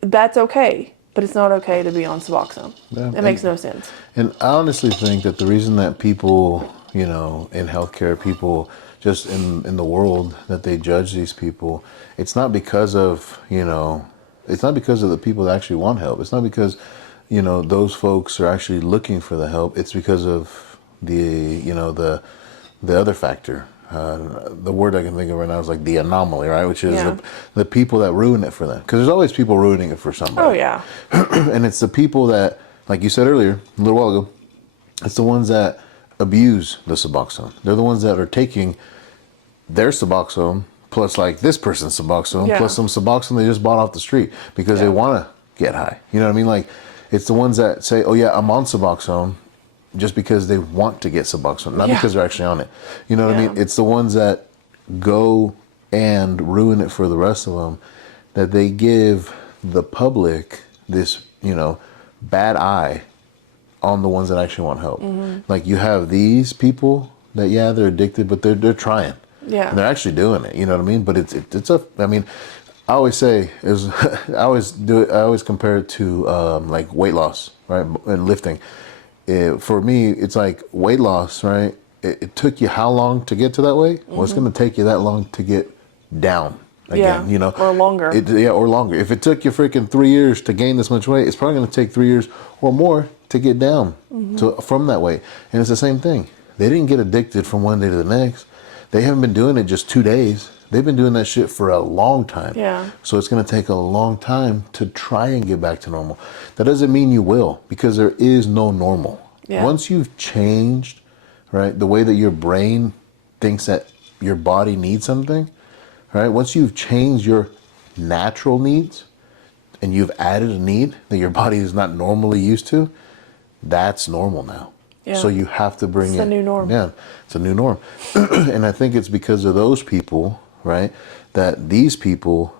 That's okay, but it's not okay to be on Suboxone. Yeah. It makes no sense. And I honestly think that the reason that people, in healthcare, people just in the world, that they judge these people, it's not because of, it's not because of the people that actually want help. It's not because, those folks are actually looking for the help. It's because of the other factor. The word I can think of right now is like the anomaly, right? Which is the people that ruin it for them. Because there's always people ruining it for somebody. Oh, yeah. And it's the people that, like you said earlier, a little while ago, it's the ones that abuse the Suboxone. They're the ones that are taking their Suboxone plus like this person's Suboxone plus some Suboxone they just bought off the street because they want to get high. You know what I mean? Like, it's the ones that say, oh yeah, I'm on Suboxone, just because they want to get Suboxone, not because they're actually on it. You know what I mean? It's the ones that go and ruin it for the rest of them, that they give the public this, bad eye on the ones that actually want help. Like, you have these people that, they're addicted, but they're trying. Yeah. And they're actually doing it. You know what I mean? But I always say, I always compare it to like weight loss, right? And lifting. For me, it's like weight loss, right? It took you how long to get to that weight? Well, it's going to take you that long to get down again, or longer. Or longer. If it took you freaking 3 years to gain this much weight, it's probably going to take 3 years or more to get down from that weight. And it's the same thing. They didn't get addicted from one day to the next. They haven't been doing it just 2 days. They've been doing that shit for a long time. Yeah. So it's going to take a long time to try and get back to normal. That doesn't mean you will, because there is no normal. Yeah. Once you've changed, right, the way that your brain thinks that your body needs something, right? Once you've changed your natural needs and you've added a need that your body is not normally used to, that's normal now. Yeah. So you have to bring It's the new norm. Yeah, it's a new norm. And I think it's because of those people, right, that these people,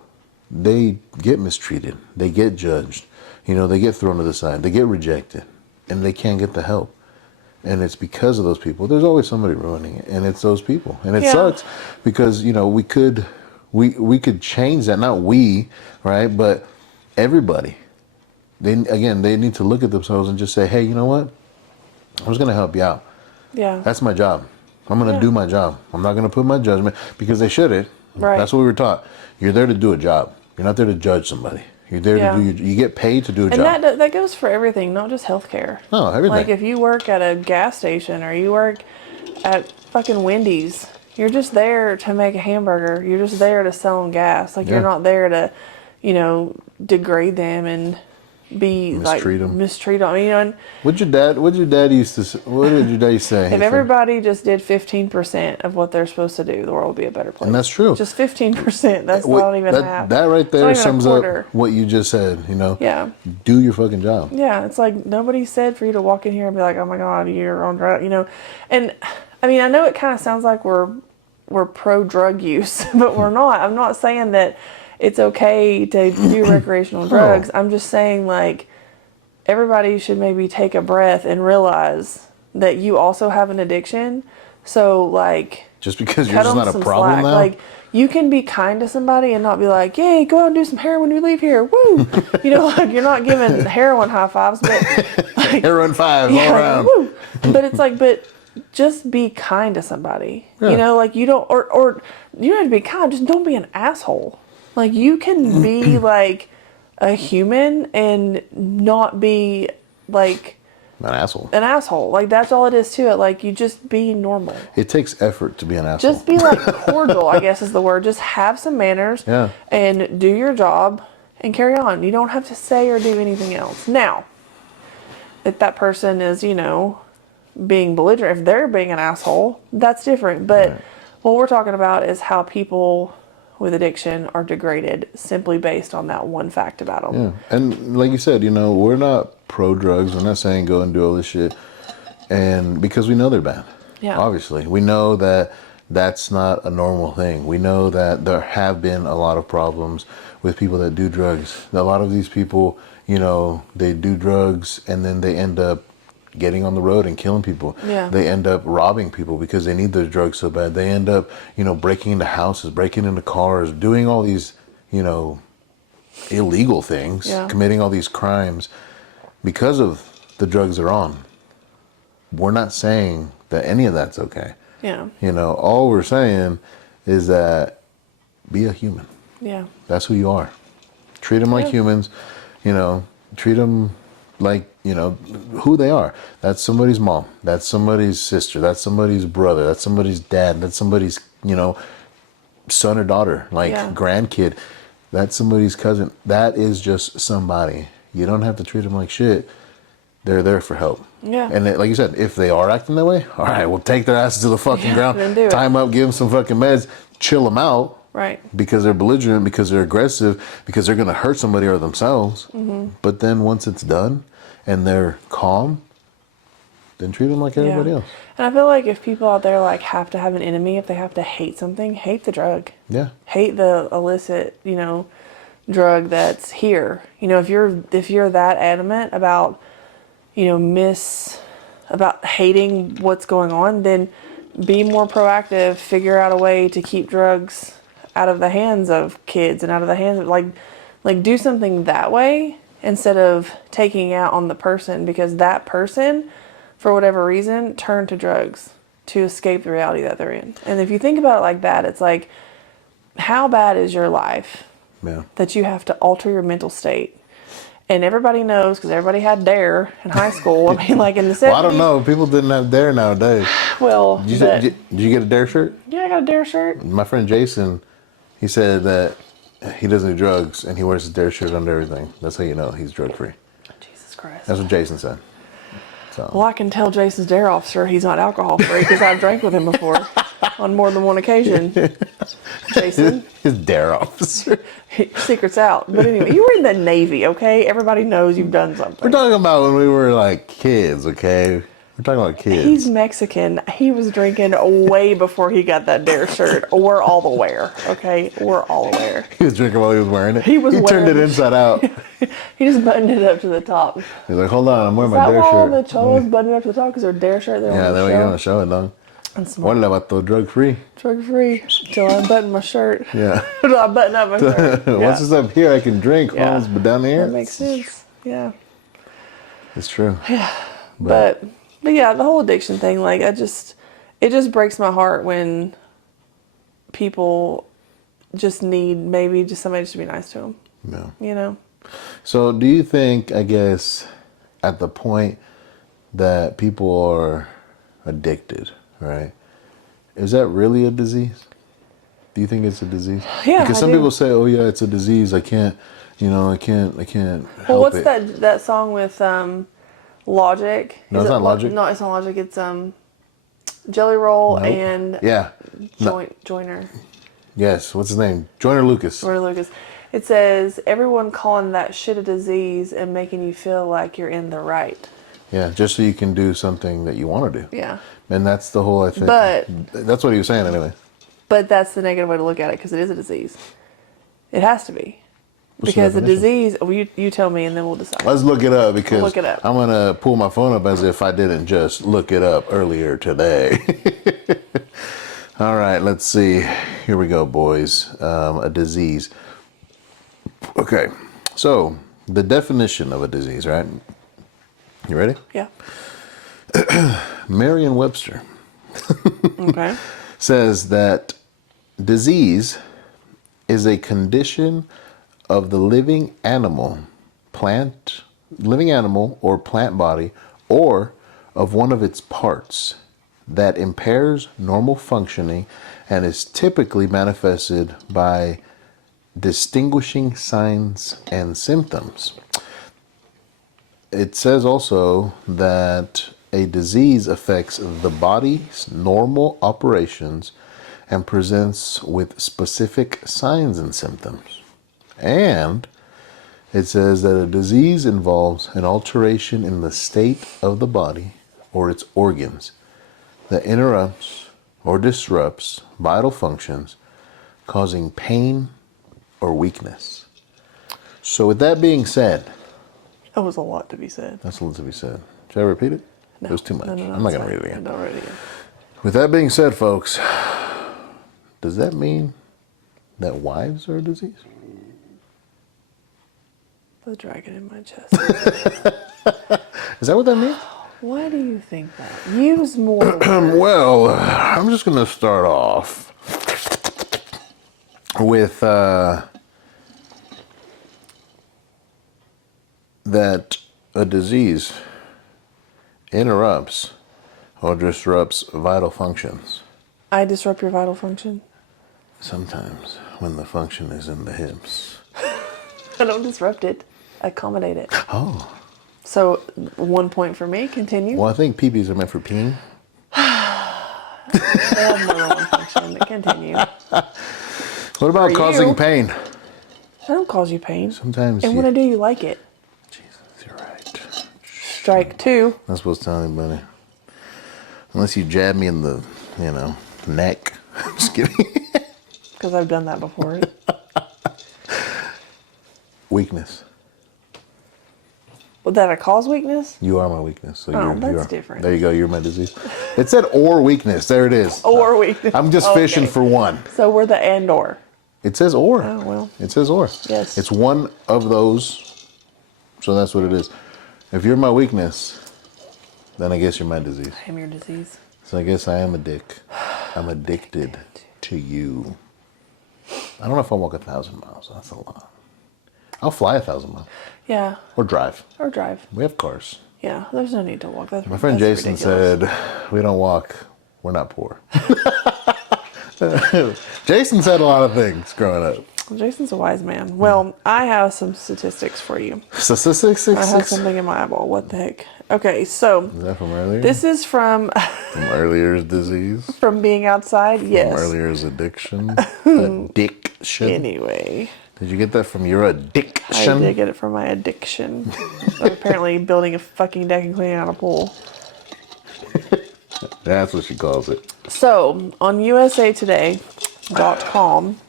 they get mistreated. They get judged. You know, they get thrown to the side. They get rejected. And they can't get the help. And it's because of those people. There's always somebody ruining it. And it's those people. And it sucks because, you know, we could change that. Not we, right, but everybody. They need to look at themselves and just say, hey, you know what? I'm just going to help you out. Yeah. That's my job. I'm going to do my job. I'm not going to put my judgment, because they shouldn't. Right. That's what we were taught. You're there to do a job. You're not there to judge somebody. You're there to do you get paid to do a job. And that goes for everything, not just healthcare. No, everything. Like if you work at a gas station or you work at fucking Wendy's, you're just there to make a hamburger. You're just there to sell them gas. Like you're not there to, you know, degrade them and mistreat them. You know, and what did your dad used to say? if everybody just did 15% of what they're supposed to do, the world would be a better place. And that's true. Just 15%. That's not even half. That right there sums up what you just said, you know? Yeah. Do your fucking job. Yeah. It's like nobody said for you to walk in here and be like, oh my God, you're on drugs, you know? And I mean, I know it kind of sounds like we're pro drug use, but we're not. I'm not saying that it's okay to do recreational drugs. I'm just saying, like, everybody should maybe take a breath and realize that you also have an addiction. So, like, just because you're just not a problem now? Like, you can be kind to somebody and not be like, yay, go out and do some heroin when you leave here. Woo! You know, like, you're not giving heroin high fives, but like, heroin fives all around. Woo! But it's like, but just be kind to somebody. Yeah. You know, like, you don't, or you don't have to be kind, just don't be an asshole. Like, you can be, like, a human and not be, like... An asshole. An asshole. Like, that's all it is to it. Like, you just be normal. It takes effort to be an asshole. Just be, like, cordial, I guess is the word. Just have some manners. Yeah. And do your job and carry on. You don't have to say or do anything else. Now, if that person is, you know, being belligerent, if they're being an asshole, that's different. But what we're talking about is how people with addiction are degraded simply based on that one fact about them. Yeah. And like you said, you know, we're not pro drugs. We're not saying go and do all this shit. And because we know they're bad. Yeah. Obviously. We know that that's not a normal thing. We know that there have been a lot of problems with people that do drugs. A lot of these people, you know, they do drugs and then they end up getting on the road and killing people. Yeah. They end up robbing people because they need their drugs so bad. They end up, you know, breaking into houses, breaking into cars, doing all these, you know, illegal things, committing all these crimes because of the drugs they're on. We're not saying that any of that's okay. Yeah. You know, all we're saying is that be a human. Yeah. That's who you are. Treat them like humans, you know, treat them like, you know, who they are. That's somebody's mom. That's somebody's sister. That's somebody's brother. That's somebody's dad. That's somebody's, you know, son or daughter, like grandkid. That's somebody's cousin. That is just somebody. You don't have to treat them like shit. They're there for help. Yeah. And like you said, if they are acting that way, all right, we'll take their asses to the fucking ground, tie them up, give them some fucking meds, chill them out. Right. Because they're belligerent, because they're aggressive, because they're going to hurt somebody or themselves. Mm-hmm. But then once it's done and they're calm, then treat them like everybody else. And I feel like if people out there like have to have an enemy, if they have to hate something, hate the drug. Yeah. Hate the illicit, you know, drug that's here. You know, if you're that adamant about, you know, about hating what's going on, then be more proactive, figure out a way to keep drugs out of the hands of kids and out of the hands of like do something that way instead of taking out on the person, because that person, for whatever reason, turned to drugs to escape the reality that they're in. And if you think about it like that, it's like, how bad is your life that you have to alter your mental state? And everybody knows, because everybody had DARE in high school. I mean, like in the 70s. Well, I don't know. People didn't have DARE nowadays. Well, did you get a DARE shirt? Yeah, I got a DARE shirt. My friend Jason He said that he doesn't do drugs and he wears his dare shirt under everything. That's how you know he's drug free. Jesus Christ. That's what Jason said. So. Well, I can tell Jason's dare officer he's not alcohol free because I've drank with him before on more than one occasion. Jason. His dare officer. Secret's out. But anyway, you were in the Navy, okay? Everybody knows you've done something. We're talking about when we were like kids, okay? We're talking about kids. He's Mexican. He was drinking way before he got that dare shirt. We're all aware, okay? We're all aware. He was drinking while he was wearing it. He turned it inside out. He just buttoned it up to the top. He's like, hold on, I'm wearing my Is that dare why all shirt. the cholos buttoned it up to the top because their dare shirt? Yeah, they were going to show it, dog. And smart. What about the drug free? Drug free till I button my shirt. Yeah. Till I button up my shirt. Once it's up here, I can drink, Holmes, but down here? That makes sense. Yeah. It's true. Yeah. But yeah, the whole addiction thing, like, it just breaks my heart when people just need maybe just somebody just to be nice to them. Yeah. You know? So do you think, I guess, at the point that people are addicted, right? Is that really a disease? Do you think it's a disease? Yeah, because some people say, "Oh yeah, it's a disease. I can't help Well, what's it." that song with Logic? No, it's not Logic. No, it's not Logic. It's Jelly Roll Nope. and Yeah. Joyner. Yes. What's his name? Joyner Lucas. Joyner Lucas. It says everyone calling that shit a disease and making you feel like you're in the right. Yeah, just so you can do something that you want to do. Yeah. And that's the whole, I think. But that's what he was saying anyway. But that's the negative way to look at it because it is a disease. It has to be. What's the because a definition? disease, well, you tell me and then we'll decide. Let's look it up because Look it up. I'm going to pull my phone up as if I didn't just look it up earlier today. All right, let's see. Here we go, boys. A disease. Okay, so the definition of a disease, right? You ready? Yeah. Merriam-Webster Okay. says that disease is a condition of the living animal or plant body or of one of its parts that impairs normal functioning and is typically manifested by distinguishing signs and symptoms. It says also that a disease affects the body's normal operations and presents with specific signs and symptoms. And it says that a disease involves an alteration in the state of the body or its organs that interrupts or disrupts vital functions, causing pain or weakness. So with that being said, That was a lot to be said. that's a lot to be said. Should I repeat it? No. It was too much. No, I'm not it's going to fine. read it again. Don't read it again. With that being said, folks, does that mean that wives are a disease? The dragon in my chest. Is that what that means? Why do you think that? Use more words. Well, I'm just going to start off with that a disease interrupts or disrupts vital functions. I disrupt your vital function. Sometimes when the function is in the hips. I don't disrupt it. I accommodate it. Oh. So 1 point for me. Continue. Well, I think peepees are meant for peeing. They have more than one function. Continue. What about For causing you. pain? I don't cause you pain. Sometimes And when I do, you like it. Jesus, you're right. Strike 2. Not supposed to tell anybody. Unless you jab me in the, neck. I'm just kidding. Because I've done that before. Weakness. Well, that I cause weakness? You are my weakness. So Oh, that's you're, different. There you go. You're my disease. It said or weakness. There it is. Or weakness. I'm just Okay. fishing for one. So we're the and or. It says or. Oh, well. It says or. Yes. It's one of those. So that's what it is. If you're my weakness, then I guess you're my disease. I am your disease. So I guess I am a dick. I'm addicted to you. I don't know if I'll walk 1,000 miles. That's a lot. I'll fly 1,000 miles. Yeah. Or drive. Or drive. We have cars. Yeah. There's no need to walk. My friend that's Jason ridiculous. said, we don't walk. We're not poor. Jason said a lot of things growing up. Jason's a wise man. Well, I have some statistics for you. Statistics? I have something in my eyeball. What the heck? Okay, so Is that from earlier? this is from From earlier's disease? from being outside. Yes. From earlier's addiction? A-dick-tion? Anyway, Did you get that from your I addiction? did get it from my addiction. Of apparently building a fucking deck and cleaning out a pool. That's what she calls it. So on USAtoday.com,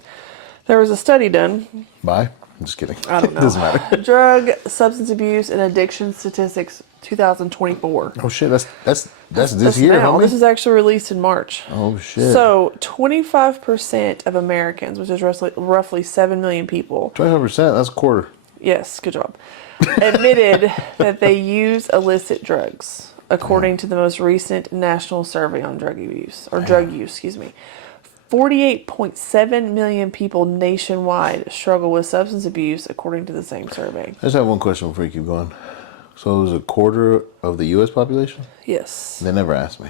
there was a study done. Bye? I'm just kidding. I don't know. Doesn't matter. Drug, substance abuse, and addiction statistics 2024. Oh shit, that's this year, now. homie? This is actually released in March. Oh shit. So 25% of Americans, which is roughly 7 million people, 25%, that's a quarter. yes, good job, admitted that they use illicit drugs, according to the most recent national survey on drug abuse, or drug use, excuse me. 48.7 million people nationwide struggle with substance abuse, according to the same survey. I just have one question before you keep going. So it was a quarter of the U.S. population? Yes. They never asked me.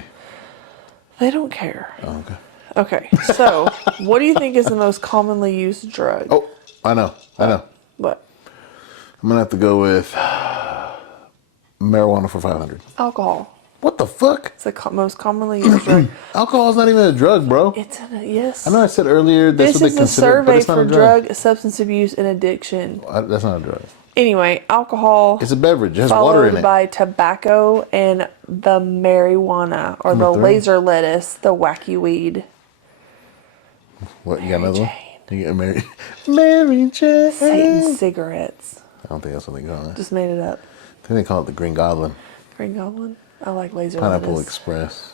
They don't care. Oh, okay. Okay, so what do you think is the most commonly used drug? Oh, I know. What? I'm going to have to go with marijuana for 500. Alcohol. What the fuck? It's the most commonly used drug. Alcohol's not even a drug, bro. It's yes. I know I said earlier that's This what is they a consider, but survey it's not for a drug. drug, substance abuse, and addiction. That's not a drug. Anyway, alcohol. It's a beverage. It has water in Followed it. by tobacco and the marijuana, or the Number 3. laser lettuce, the wacky weed. What, you got another one? Jane. You got Mary Jane. Satan cigarettes. I don't think that's what they call it. Just made it up. I think they call it the Green Goblin. Green Goblin. I like laser Pineapple lettuce. Express.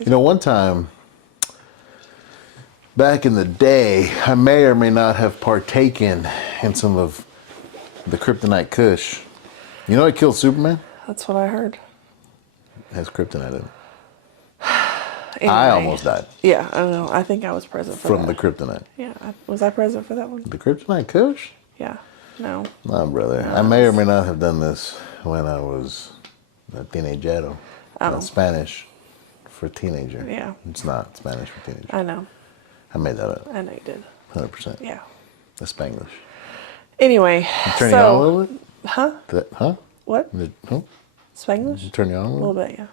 You know, one time, back in the day, I may or may not have partaken in some of the kryptonite Kush. You know it killed Superman? That's what I heard. It has kryptonite in it. Anyway, I almost died Yeah, I don't know. I think I was present for from that. the kryptonite. Yeah, was I present for that one? The kryptonite Kush? Yeah. No. Nah, brother. I may or may not have done this when I was a teenager. Oh. Not Spanish for teenager. Yeah. It's not Spanish for teenager. I know. I made that up. I know you did. 100%. Yeah. That's Spanglish. Anyway, Turn you on a little bit? Huh? Huh? What? Huh? Spanglish? Turn you on a A little little bit, yeah.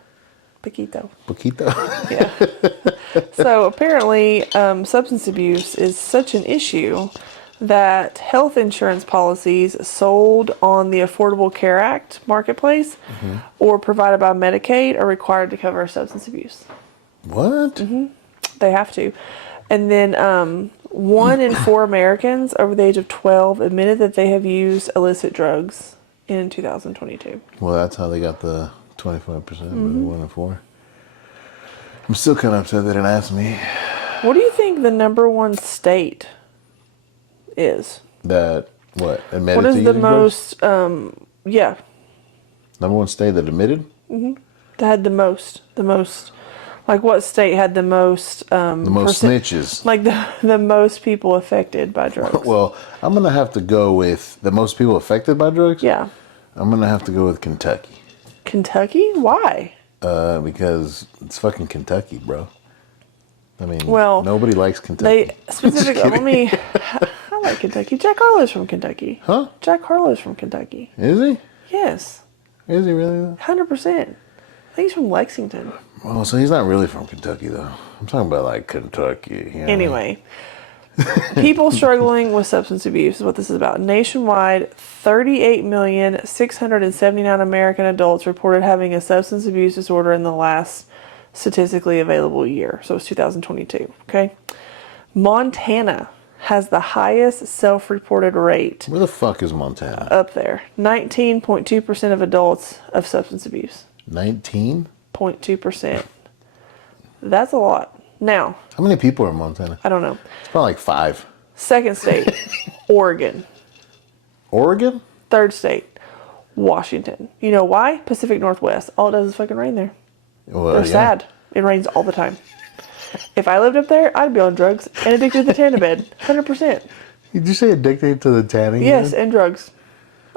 Poquito. Poquito. Yeah. So apparently, substance abuse is such an issue that health insurance policies sold on the Affordable Care Act marketplace or provided by Medicaid are required to cover substance abuse. What? They have to. And then 1 in 4 Americans over the age of 12 admitted that they have used illicit drugs in 2022. Well, that's how they got the 25%, but 1 in 4. I'm still kind of upset they didn't ask me. What do you think the number one state is? That, what, admitted What to is the using drugs? most, yeah, Number 1 state that admitted? that had the most, like what state had the most, The most snitches. like the most people affected by drugs? Well, I'm going to have to go with the most people affected by drugs? Yeah. I'm going to have to go with Kentucky. Kentucky? Why? Because it's fucking Kentucky, bro. I mean, Well, nobody likes Kentucky. They specifically, I like Kentucky. Jack Harlow's from Kentucky. Huh? Jack Harlow's from Kentucky. Is he? Yes. Is he really? 100%. I think he's from Lexington. Well, so he's not really from Kentucky, though. I'm talking about, like, Kentucky. You know? Anyway, people struggling with substance abuse is what this is about. Nationwide, 38,679 American adults reported having a substance abuse disorder in the last statistically available year. So it's 2022, okay? Montana has the highest self-reported rate Where the fuck is Montana? up there. 19.2% of adults of substance abuse. 19? 0.2%. That's a lot. Now, How many people are in Montana? I don't know. It's probably like 5. Second state, Oregon. Oregon? Third state, Washington. You know why? Pacific Northwest. All it does is fucking rain there. Well, They're yeah. sad. It rains all the time. If I lived up there, I'd be on drugs and addicted to the tanning bed. 100%. Did you say addicted to the tanning? Yes, bed? and drugs.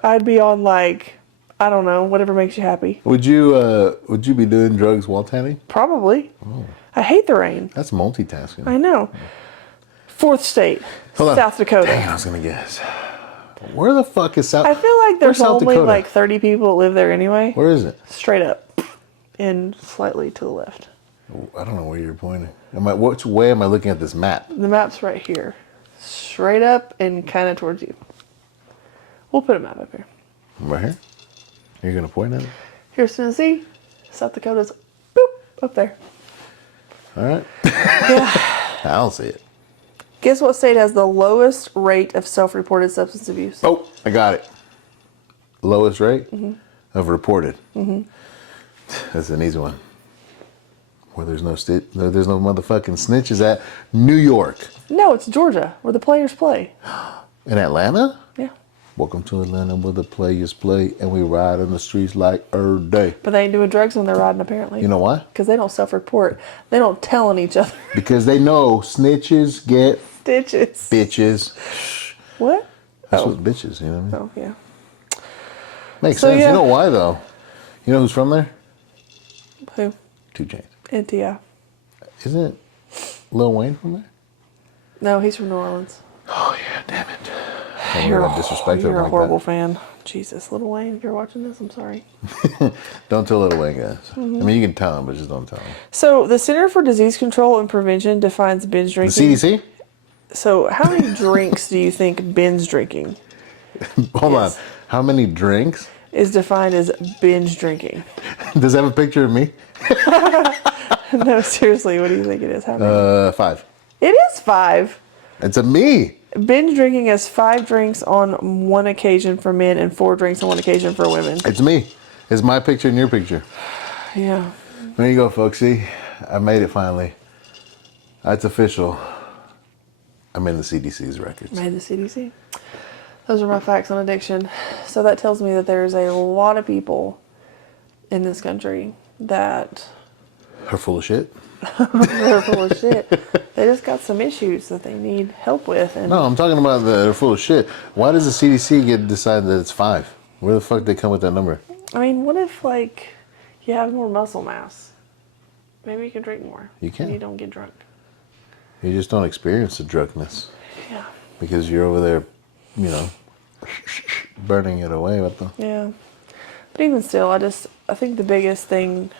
I'd be on like, I don't know, whatever makes you happy. Would you be doing drugs while tanning? Probably. I hate the rain. That's multitasking. I know. Fourth state, Hold on. South Dakota. Dang, I was going to guess. Where the fuck is South? I feel like there's Where's South only Dakota? like 30 people that live there anyway. Where is it? Straight up and slightly to the left. I don't know where you're pointing. Which way am I looking at this map? The map's right here. Straight up and kind of towards you. We'll put a map up here. Right here? You're going to point at it? Here's Tennessee. South Dakota's boop, up there. All right. Yeah. I'll see it. Guess what state has the lowest rate of self-reported substance abuse? Oh, I got it. Lowest rate of reported. That's an easy one. Where there's no there's no motherfucking snitches at New York. No, it's Georgia, where the players play. In Atlanta? Yeah. Welcome to Atlanta where the players play and we ride on the streets like every day. But they ain't doing drugs when they're riding, apparently. You know why? Because they don't self-report. They don't tell on each other. Because they know snitches get Stitches. bitches. What? That's what bitches, you know what I mean? Oh, yeah. Makes So, sense. yeah. You know why though? You know who's from there? Who? 2 Chainz. NTI. Isn't Lil Wayne from there? No, he's from New Orleans. Oh yeah, damn it. You're I disrespect him a like horrible that. fan. Jesus, Little Wayne, if you're watching this, I'm sorry. Don't tell Lil Wayne, guys. I mean, you can tell him, but just don't tell him. So, the Center for Disease Control and Prevention defines binge The drinking. CDC? So, how many drinks do you think binge drinking Hold on. Yes. How many drinks? is defined as binge drinking? Does it have a picture of me? No, seriously, what do you think it is? How many? 5. It is 5. It's a me. Binge drinking is 5 drinks on one occasion for men and 4 drinks on one occasion for women. It's me. It's my picture and your picture. Yeah. There you go, folks. See, I made it finally. It's official. I'm in the CDC's records. Made the CDC. Those are my facts on addiction. So that tells me that there's a lot of people in this country that Are full of shit? are full of shit. They just got some issues that they need help with. And No, I'm talking about they're full of shit. Why does the CDC decide that it's 5? Where the fuck did they come with that number? I mean, what if, like, you have more muscle mass? Maybe you can drink more. You can. And you don't get drunk. You just don't experience the drunkenness Yeah. because you're over there, you know, burning it away with them. Yeah. But even still, I think the biggest thing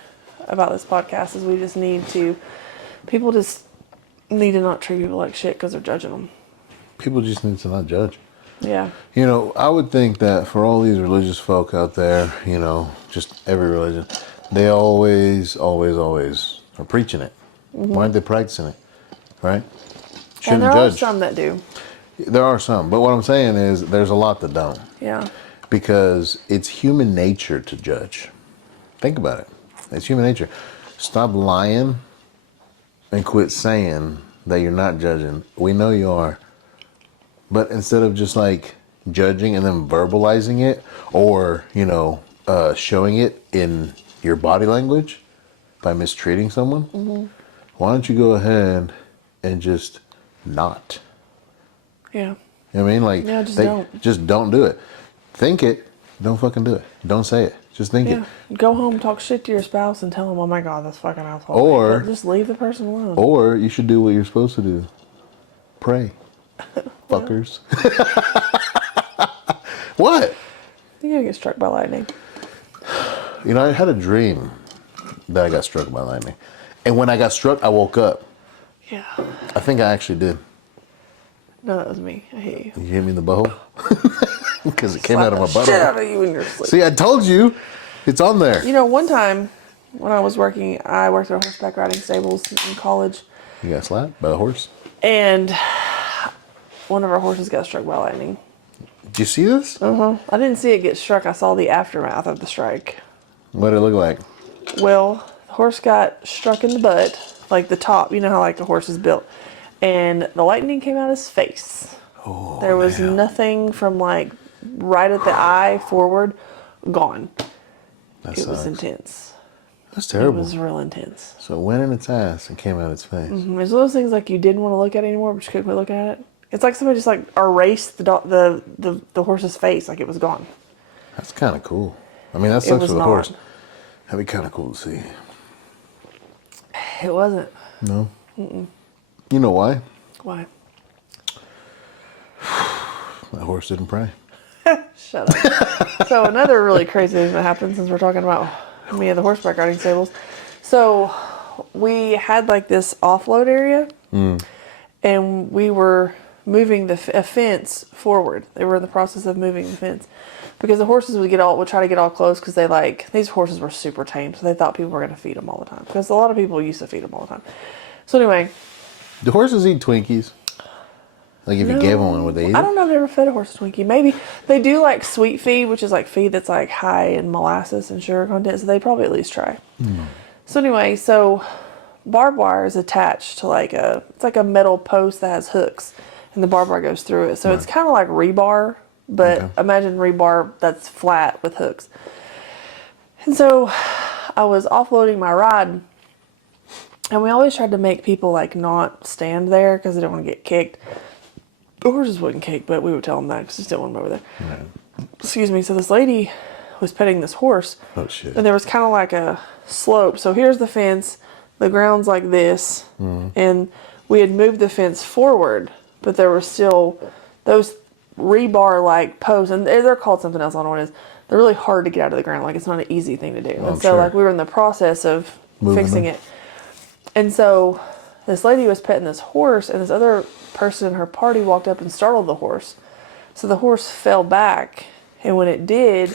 about this podcast is we just need to, people just need to not treat people like shit because they're judging them. People just need to not judge. Yeah. You know, I would think that for all these religious folk out there, you know, just every religion, they always are preaching it. Why aren't they practicing it? Right? And Shouldn't there are judge. some that do. There are some. But what I'm saying is there's a lot that don't. Yeah. Because it's human nature to judge. Think about it. It's human nature. Stop lying and quit saying that you're not judging. We know you are. But instead of just like judging and then verbalizing it or, you know, showing it in your body language by mistreating someone, why don't you go ahead and just not? Yeah. You know what I mean? Like, Yeah, just just don't do it. Think it. Don't fucking do it. Don't say it. Just think Yeah. it. Go home, talk shit to your spouse, and tell them, "Oh my God, that's fucking asshole." Or- But just leave the person alone. Or you should do what you're supposed to do. Pray. Fuckers. What? You're gonna get struck by lightning. You know, I had a dream that I got struck by lightning. And when I got struck, I woke up. Yeah. I think I actually did. No, that was me. I hate you. You hit me in the butthole? Because it came out of my Slap the shit out butthole. of you in your sleep. See, I told you. It's on there. You know, one time when I was working, I worked at horseback riding stables in college, You got slapped by a horse? and one of our horses got struck by lightning. Did you see this? I didn't see it get struck. I saw the aftermath of the strike. What did it look like? Well, the horse got struck in the butt, like the top. You know how like a horse is built, and the lightning came out his face. Oh, There was man. nothing from like right at the eye forward, gone. That It was sucks. intense. That's It terrible. was real intense. So it went in its ass and came out its face. There's those things like you didn't want to look at anymore, but you couldn't quit looking at it. It's like somebody just like erased the horse's face, like it was gone. That's kind of cool. I mean, that It sucks was for the not. horse. That'd be kind of cool to see. It wasn't. No. You know why? Why? That horse didn't pray. Shut up. So another really crazy thing that happened since we're talking about me and the horseback riding stables. So we had like this offload area, and we were moving a fence forward. They were in the process of moving the fence because the horses would try to get all close because these horses were super tame, so they thought people were going to feed them all the time because a lot of people used to feed them all the time. So anyway, do horses eat Twinkies? Like if you gave them one, would they eat I it? don't know. I've never fed a horse a Twinkie. Maybe they do like sweet feed, which is like feed that's like high in molasses and sugar content. So they probably at least try. So anyway, barbed wire is attached to it's like a metal post that has hooks, and the barbed wire goes through it. So it's kind of like rebar, but imagine rebar that's flat with hooks. And so I was offloading my rod, and we always tried to make people like not stand there because they didn't want to get kicked. The horses wouldn't kick, but we would tell them that because we still want them over there. Right. Excuse me. So this lady was petting this horse. Oh, shit. And there was kind of like a slope. So here's the fence. The ground's like this. And we had moved the fence forward, but there were still those rebar like posts. And they're called something else. I don't know what it is. They're really hard to get out of the ground. Like it's not an easy thing to do. And so like we were in the process of fixing it. And so this lady was petting this horse, and this other person in her party walked up and startled the horse. So the horse fell back, and when it did,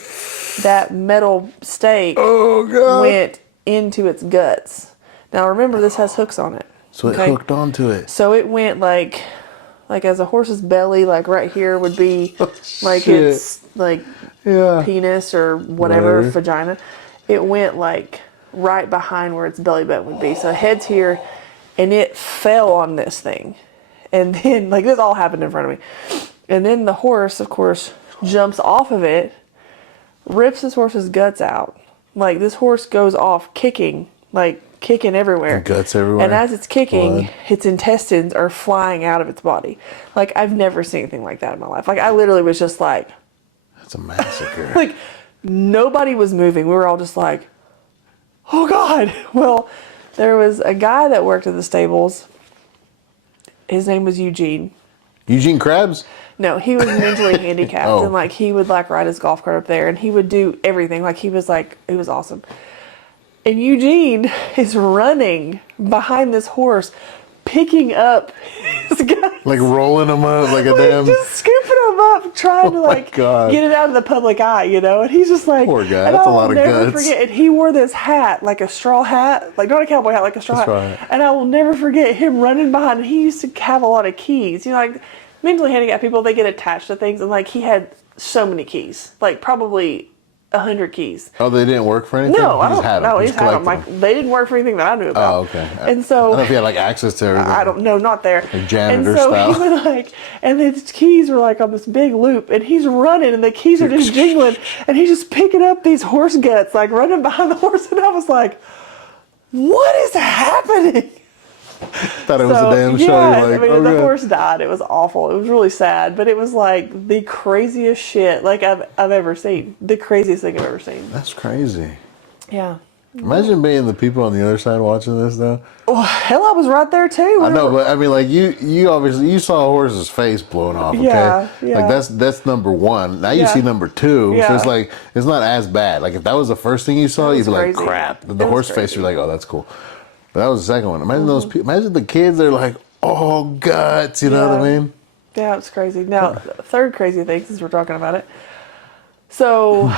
that metal stake went into its guts. Now remember, this has hooks on it. So it hooked onto it. So it went like as a horse's belly, like right here would be like its like penis or whatever, vagina. It went like right behind where its belly button would be. So head's here, and it fell on this thing. And then, like, this all happened in front of me. And then the horse, of course, jumps off of it, rips this horse's guts out. Like, this horse goes off kicking everywhere. And guts everywhere. And as it's kicking, Blood. its intestines are flying out of its body. Like, I've never seen anything like that in my life. Like, I literally was just like... That's a massacre. Like, nobody was moving. We were all just like, oh, God. Well, there was a guy that worked at the stables. His name was Eugene. Eugene Krabs? No, he was mentally handicapped. Oh. And, like, he would, like, ride his golf cart up there. And he would do everything. Like, he was awesome. And Eugene is running behind this horse, picking up his guy. Like rolling him up like a damn... Just scooping him up, trying to, like, God. get it out of the public eye, you know? And he's just like... Poor guy. And That's a I lot will of never guts. forget. And he wore this hat, like a straw hat. Like, not a cowboy hat, like a straw hat. And I will never forget him running behind. And he used to have a lot of keys. You know, like, mentally handicapped people, they get attached to things. And, like, he had so many keys. Like, probably 100 keys. Oh, they didn't work for anything? No, I He just don't. had them. No, He he's just had them. collected Like, they didn't work for anything that I knew about. Oh, okay. And so I don't know if he had like access to everything. I don't know, not there. Like janitor and so style. he would like, and his keys were like on this big loop, and he's running, and the keys are just jingling, and he's just picking up these horse guts, like running behind the horse, and I was like, what is happening? Thought it was a damn show. Yeah, You're like, I mean, oh, the good. horse died. It was awful. It was really sad, but it was like the craziest shit like I've ever seen. The craziest thing I've ever seen. That's crazy. Yeah. Imagine being the people on the other side watching this though. Well, hell, I was right there too. I know, but I mean, like you obviously you saw a horse's face blowing off. Okay, Yeah, yeah. like that's number one. Now you Yeah. see number two, so Yeah. it's like it's not as bad. Like if that was the first thing you saw, you'd be like, crazy. crap. The It was horse face, crazy. you're like, oh, that's cool. But that was the second one. Imagine those people. Imagine the kids. They're like, oh, guts. You know what I Yeah. mean? Yeah, it's crazy. Now, the third crazy thing, since we're talking about it. So,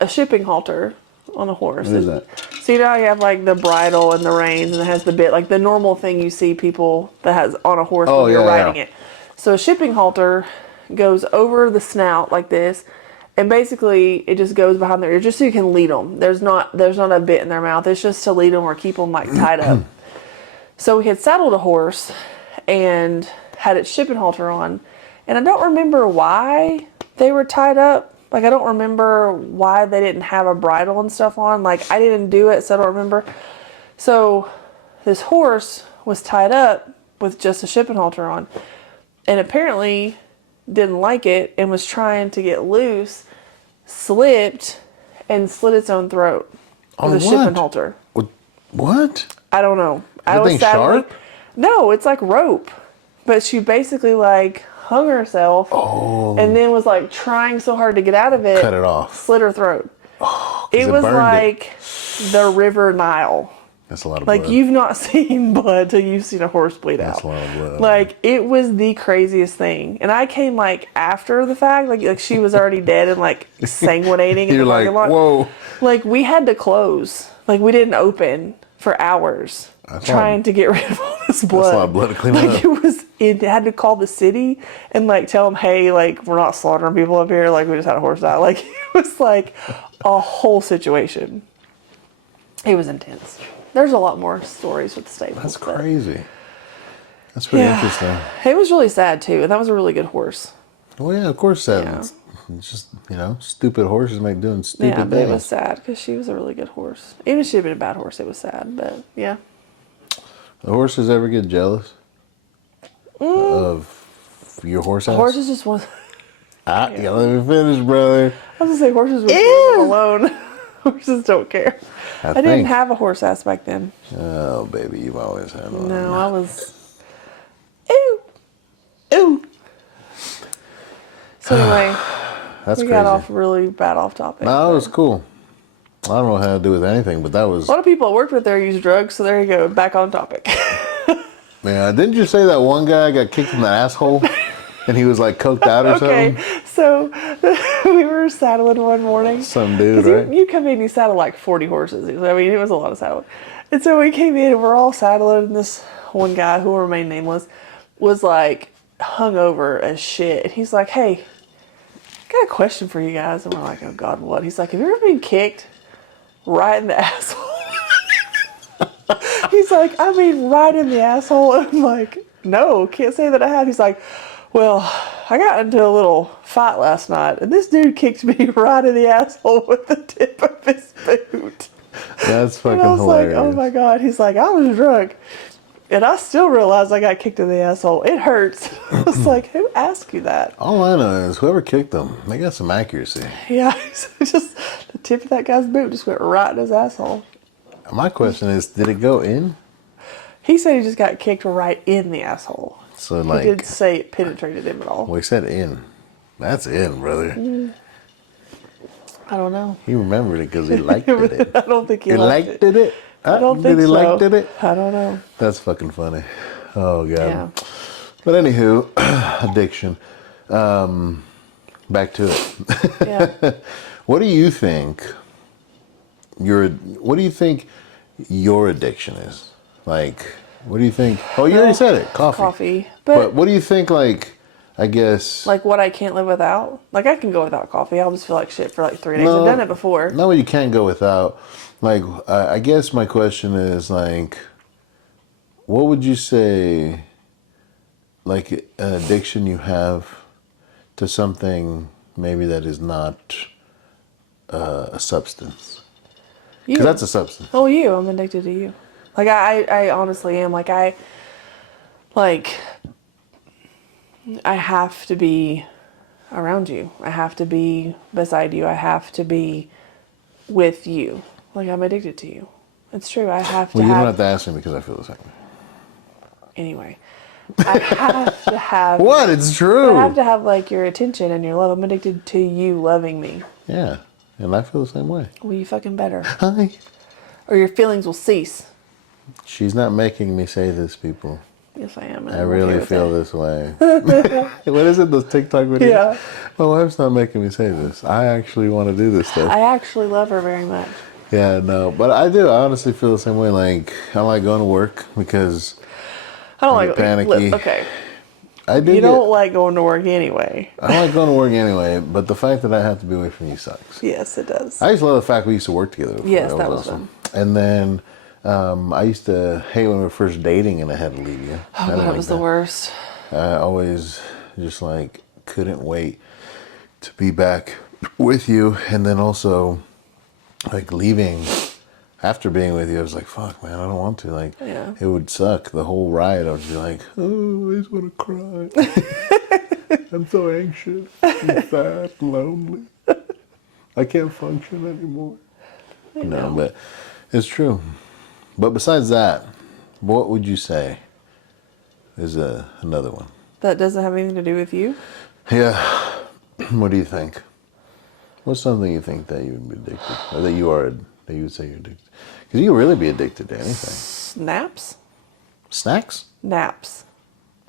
a shipping halter on a horse. What is that? So, you know how you have like the bridle and the reins and it has the bit, like the normal thing you see people that has on a horse Oh, when you're yeah, riding yeah. it. So, a shipping halter goes over the snout like this. And basically, it just goes behind their ear just so you can lead them. There's not a bit in their mouth. It's just to lead them or keep them like tied up. So we had saddled a horse and had its shipping halter on. And I don't remember why they were tied up. Like, I don't remember why they didn't have a bridle and stuff on. Like, I didn't do it, so I don't remember. So this horse was tied up with just a shipping halter on. And apparently didn't like it and was trying to get loose, slipped, and slit its own throat with On a shipping what? halter. What? I don't know. I was thing sadly, sharp? no, it's like rope, but she basically like hung herself, and then was like trying so hard to get out of it, Cut it off. slit her throat. Oh, It it was burned like the River Nile. That's a lot of Like, blood. you've not seen blood till you've seen a horse bleed That's out. a lot of blood. Like, it was the craziest thing. And I came, like, after the fact. Like she was already dead and, like, sanguinating in You're the like, parking lot. whoa. Like, we had to close. Like, we didn't open for hours trying to get rid of all this blood. That's a lot of blood to clean up. It had to call the city and, like, tell them, hey, like, we're not slaughtering people up here. Like, we just had a horse die. Like, it was, like, a whole situation. It was intense. There's a lot more stories with the stables. That's crazy. That's pretty interesting. It was really sad too, and that was a really good horse. Well, yeah, of course that. Yeah. It's just, stupid horses make doing stupid Yeah, but things. it was sad because she was a really good horse. Even if she had been a bad horse, it was sad. But yeah. The horses ever get jealous of your horse ass? Horses just want. Yeah, let me finish, brother. I was gonna say horses would leave them alone. Horses don't care. I didn't have a horse ass back then. Oh, baby, you've always had one. No, I was. Ooh, ooh. So anyway, That's we crazy. got off really bad off topic. No, it was cool. I don't know how to do with anything, but that was. A lot of people I worked with there use drugs, so there you go, back on topic. Yeah, didn't you say that one guy got kicked in the asshole, and he was like coked out or something? Okay, so we were saddling one morning. Some dude, 'Cause right? You come in, you saddle like 40 horses. I mean, it was a lot of saddling. And so we came in and we're all saddling, and this one guy, who will remain nameless, was like hungover as shit. And he's like, hey, I got a question for you guys. And we're like, oh God, what? He's like, have you ever been kicked right in the asshole? He's like, I mean, right in the asshole. I'm like, no, can't say that I have. He's like, well, I got into a little fight last night, and this dude kicked me right in the asshole with the tip of his boot. That's fucking And I was hilarious. like, oh my God. He's like, I was drunk, and I still realized I got kicked in the asshole. It hurts. I was like, who asked you that? All I know is whoever kicked them, they got some accuracy. Yeah, just the tip of that guy's boot just went right in his asshole. My question is, did it go in? He said he just got kicked right in the asshole. So He like, didn't say it penetrated him at all. well, he said in. That's in, brother. I don't know. He remembered it because he liked it. I don't think he He liked liked it. it. I don't Did think he so. liked it? I don't know. That's fucking funny. Oh god. Yeah. But anywho, addiction. Back to it. Yeah. What do you think what do you think your addiction is? Like, what do you think? Oh, you already said it. Coffee. Coffee. But But what do you think, like, I guess... like what I can't live without? Like I can go without coffee. I'll just feel like shit for like 3 days. No. I've done it before. Not what you can't go without. Like, I guess my question is, like, what would you say, like, an addiction you have to something maybe that is not a substance? You. Because that's a substance. Oh, you. I'm addicted to you. Like I honestly am. Like I have to be around you. I have to be beside you. I have to be with you. Like I'm addicted to you. It's true. I have to Well, you have. don't have to ask me because I feel the same way. Anyway, I have to have. What? It's true. I have to have like your attention and your love. I'm addicted to you loving me. Yeah, and I feel the same way. Well, you fucking better, Hi. or your feelings will cease. She's not making me say this, people. Yes, I am. And I I'm really okay with feel it. this way. What is it, those TikTok videos? Yeah. My wife's not making me say this. I actually want to do this stuff. I actually love her very much. Yeah, no, but I do. I honestly feel the same way. Like, I like going to work because I don't I like get panicky. Okay, I do. you don't like going to work anyway. I like going to work anyway, but the fact that I have to be away from you sucks. Yes, it does. I used to love the fact we used to work together before. Yes, that was awesome. And then I used to hate when we were first dating and I had to leave you. Oh, I didn't that like was the worst. I always just like couldn't wait to be back with you, and then also like leaving after being with you. I was like, fuck, man, I don't want to. Like, Yeah. it would suck the whole ride. I would be like, oh, I just want to cry. I'm so anxious, and sad, and lonely. I can't function anymore. No, but it's true. But besides that, What would you say is another one? That doesn't have anything to do with you? Yeah. What do you think? What's something you think that you would be addicted, or that you would say you're addicted? Because you could really be addicted to anything. Naps? Snacks? Naps.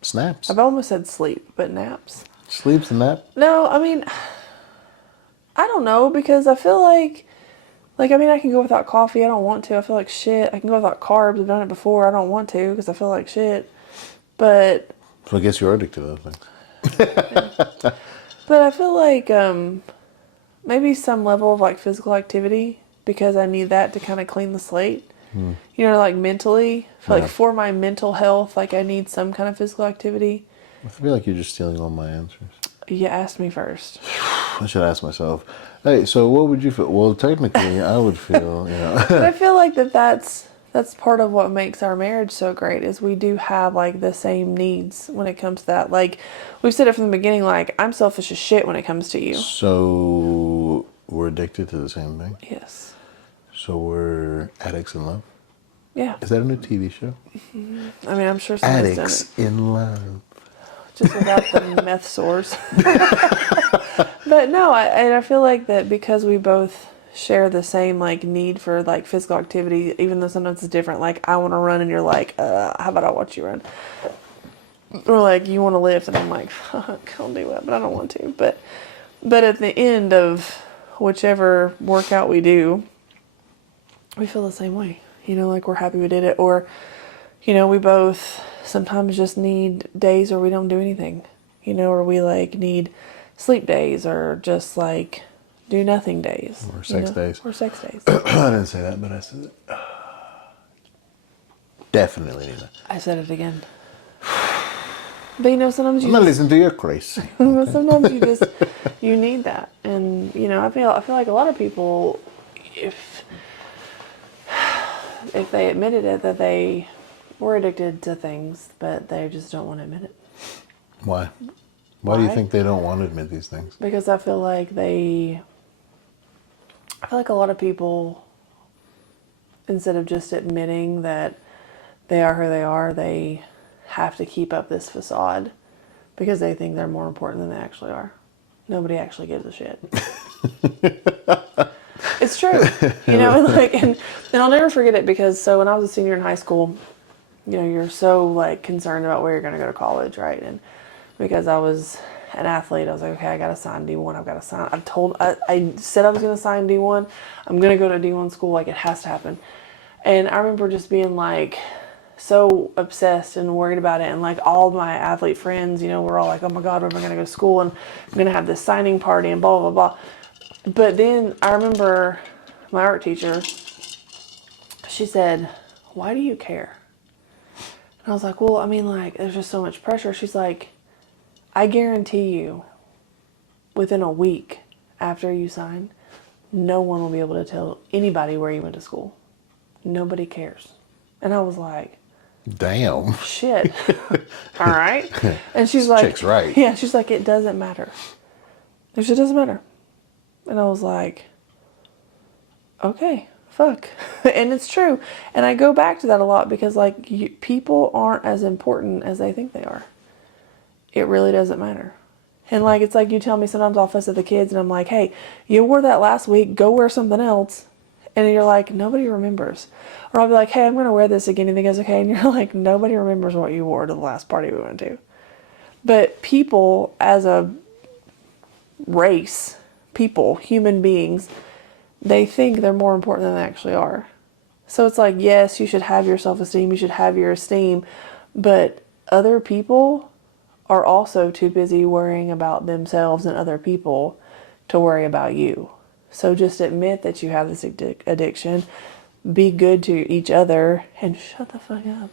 Snaps? I've almost said sleep, but naps. Sleeps and nap? No, I mean, I don't know, because I feel like, I can go without coffee. I don't want to. I feel like shit. I can go without carbs. I've done it before. I don't want to because I feel like shit. But So I guess you're addicted to those things. but I feel like maybe some level of like physical activity, because I need that to kind of clean the slate. You know, like mentally, I feel like for my mental health, like I need some kind of physical activity. I feel like you're just stealing all my answers. You asked me first. I should ask myself, hey, so what would you feel? Well, technically, I would feel, But I feel like that's part of what makes our marriage so great, is we do have like the same needs when it comes to that. Like we've said it from the beginning, like I'm selfish as shit when it comes to you. So we're addicted to the same thing? Yes. So we're addicts in love? Yeah. Is that a new TV show? I mean, I'm sure somebody's done it. Addicts in love. Just without the meth sores. But no, I feel like that because we both share the same like need for like physical activity, even though sometimes it's different. Like I want to run and you're like, how about I watch you run? Or like you want to lift and I'm like, fuck, I'll do it, but I don't want to. But at the end of whichever workout we do, we feel the same way. You know, like we're happy we did it. Or, you know, we both sometimes just need days where we don't do anything. You know, or we like need sleep days, or just like do nothing days. Or sex days. Or sex days. I didn't say that, but I said it. Definitely need that. I said it again. But you know, sometimes you I'm not listening to your crazy. okay. Sometimes you just you need that. And you know, I feel like a lot of people, if they admitted it, that they were addicted to things, but they just don't want to admit it. Why? Why do you think they don't want to admit these things? Because I feel like a lot of people, instead of just admitting that they are who they are, they have to keep up this facade because they think they're more important than they actually are. Nobody actually gives a shit. It's true. You know, and I'll never forget it, because so when I was a senior in high school, you know, you're so like concerned about where you're going to go to college, right? And because I was an athlete, I was like, okay, I got to sign D1. I've got to sign. I said I was going to sign D1. I'm going to go to D1 school. Like, it has to happen. And I remember just being like so obsessed and worried about it. And like all my athlete friends, you know, were all like, oh my God, where am I going to go to school? And I'm going to have this signing party and blah, blah, blah. But then I remember my art teacher, she said, why do you care? And I was like, well, I mean, like, there's just so much pressure. She's like, I guarantee you, within a week after you sign, no one will be able to tell anybody where you went to school. Nobody cares. And I was like, damn. Shit. All right. And she's like, chick's right. Yeah, she's like, it doesn't matter. It just doesn't matter. And I was like, okay, fuck. And it's true. And I go back to that a lot because like people aren't as important as they think they are. It really doesn't matter. And like, it's like you tell me sometimes I'll fuss at the kids and I'm like, hey, you wore that last week, go wear something else. And you're like, nobody remembers. Or I'll be like, hey, I'm going to wear this again. You think it's okay? And you're like, nobody remembers what you wore to the last party we went to. But people as a race, people, human beings, they think they're more important than they actually are. So it's like, yes, you should have your self-esteem, you should have your esteem, but other people are also too busy worrying about themselves and other people to worry about you. So just admit that you have this addiction, be good to each other, and shut the fuck up.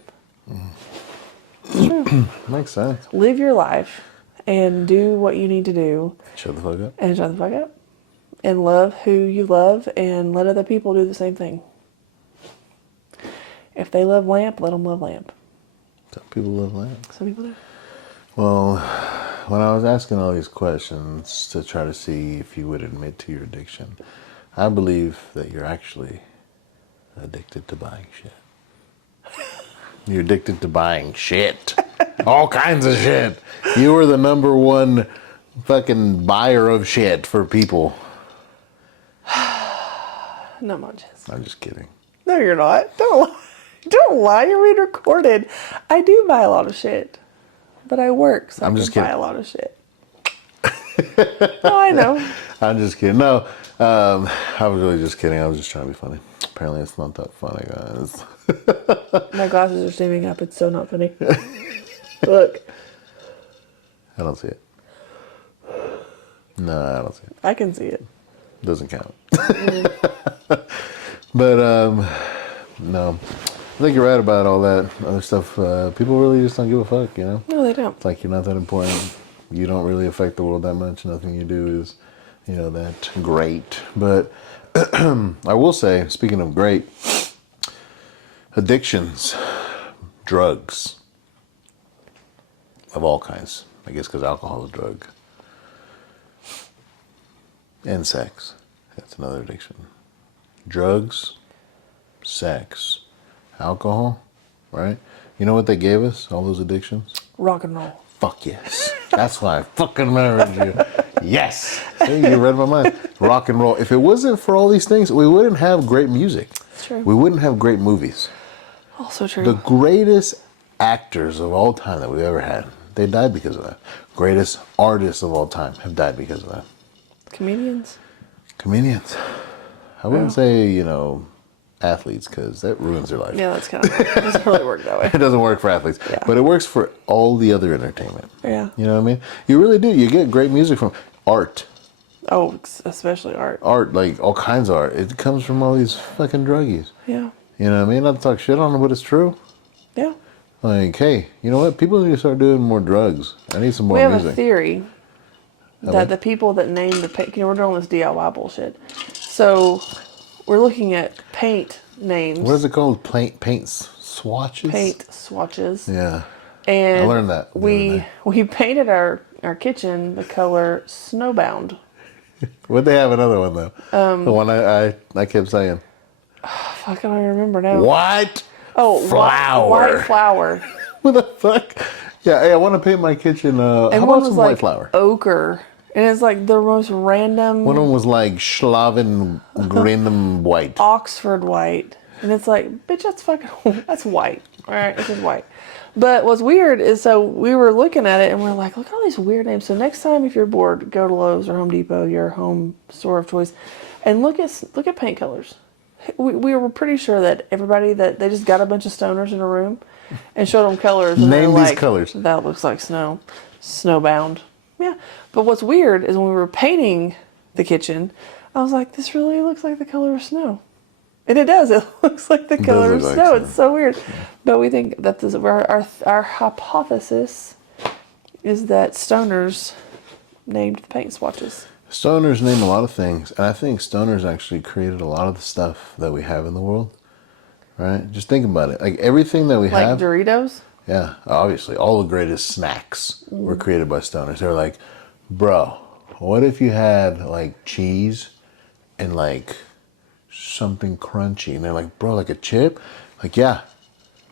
Makes sense. Live your life and do what you need to do. Shut the fuck up. And shut the fuck up. And love who you love and let other people do the same thing. If they love lamp, let them love lamp. Some people love lamp. Some people do. Well, when I was asking all these questions to try to see if you would admit to your addiction, I believe that you're actually addicted to buying shit. You're addicted to buying shit. All kinds of shit. You were the number one fucking buyer of shit for people. Not much. I'm just kidding. No, you're not. Don't lie. Don't lie. You're being recorded. I do buy a lot of shit, but I work, so I'm I just can buy kidding. a lot of shit. Oh, I know. I'm just kidding. No, I was really just kidding. I was just trying to be funny. Apparently, it's not that funny, guys. My glasses are steaming up. It's so not funny. Look, I don't see it. No, I don't see it. I can see it. Doesn't count. But no, I think you're right about all that other stuff. People really just don't give a fuck, you know. No, they don't. It's like you're not that important. You don't really affect the world that much. Nothing you do is, you know, that great. But I will say, speaking of great, addictions, drugs of all kinds. I guess because alcohol is a drug. And sex. That's another addiction. Drugs, sex, alcohol, right? You know what they gave us, all those addictions? Rock and roll. Fuck yes. That's why I fucking married you. Yes. See, you read my mind. Rock and roll. If it wasn't for all these things, we wouldn't have great music. It's true. We wouldn't have great movies. Also true. The greatest actors of all time that we've ever had, they died because of that. Greatest artists of all time have died because of that. Comedians. Comedians. I wouldn't say, you know, athletes, because that ruins their life. Yeah, that's kind of. It doesn't really work that way. It doesn't work for athletes, Yeah. but it works for all the other entertainment. Yeah. You know what I mean? You really do. You get great music from art. Oh, especially art. Art, like all kinds of art. It comes from all these fucking druggies. Yeah. You know what I mean? Not to talk shit on them, but it's true. Yeah. Like, hey, you know what? People need to start doing more drugs. I need some more We have music. a theory Okay. that the people that name the paint, you know, we're doing this DIY bullshit. So we're looking at paint names. What is it called? Paint swatches? Paint swatches. Yeah. And I learned that the other day. we painted our kitchen the color snowbound. Would they have another one, though? The one I kept saying. Fuck, I don't even remember now. What? Oh, Flower. White flower. What the fuck? Yeah, hey, I want to paint my kitchen. How And about one some was white like flower? ochre. And it's like the most random One of them was like Schlaven Grindem white. Oxford white. And it's like, bitch, that's white. All right, this is white. But what's weird is, so we were looking at it and we're like, look at all these weird names. So next time if you're bored, go to Lowe's or Home Depot, your home store of choice, and look at paint colors. We were pretty sure that everybody, that they just got a bunch of stoners in a room and showed them colors. And Name they're these like, colors. That looks like snow. Snowbound. Yeah. But what's weird is when we were painting the kitchen, I was like, this really looks like the color of snow. And it does. It looks like the color of look like snow. snow. It's so weird. But we think that this, our hypothesis is that stoners named the paint swatches. Stoners name a lot of things, and I think stoners actually created a lot of the stuff that we have in the world. Right? Just think about it. Like everything that we Like have. Doritos? Yeah, obviously, all the greatest snacks were created by stoners. They were like, bro, what if you had like cheese and like something crunchy? And they're like, bro, like a chip? Like, yeah,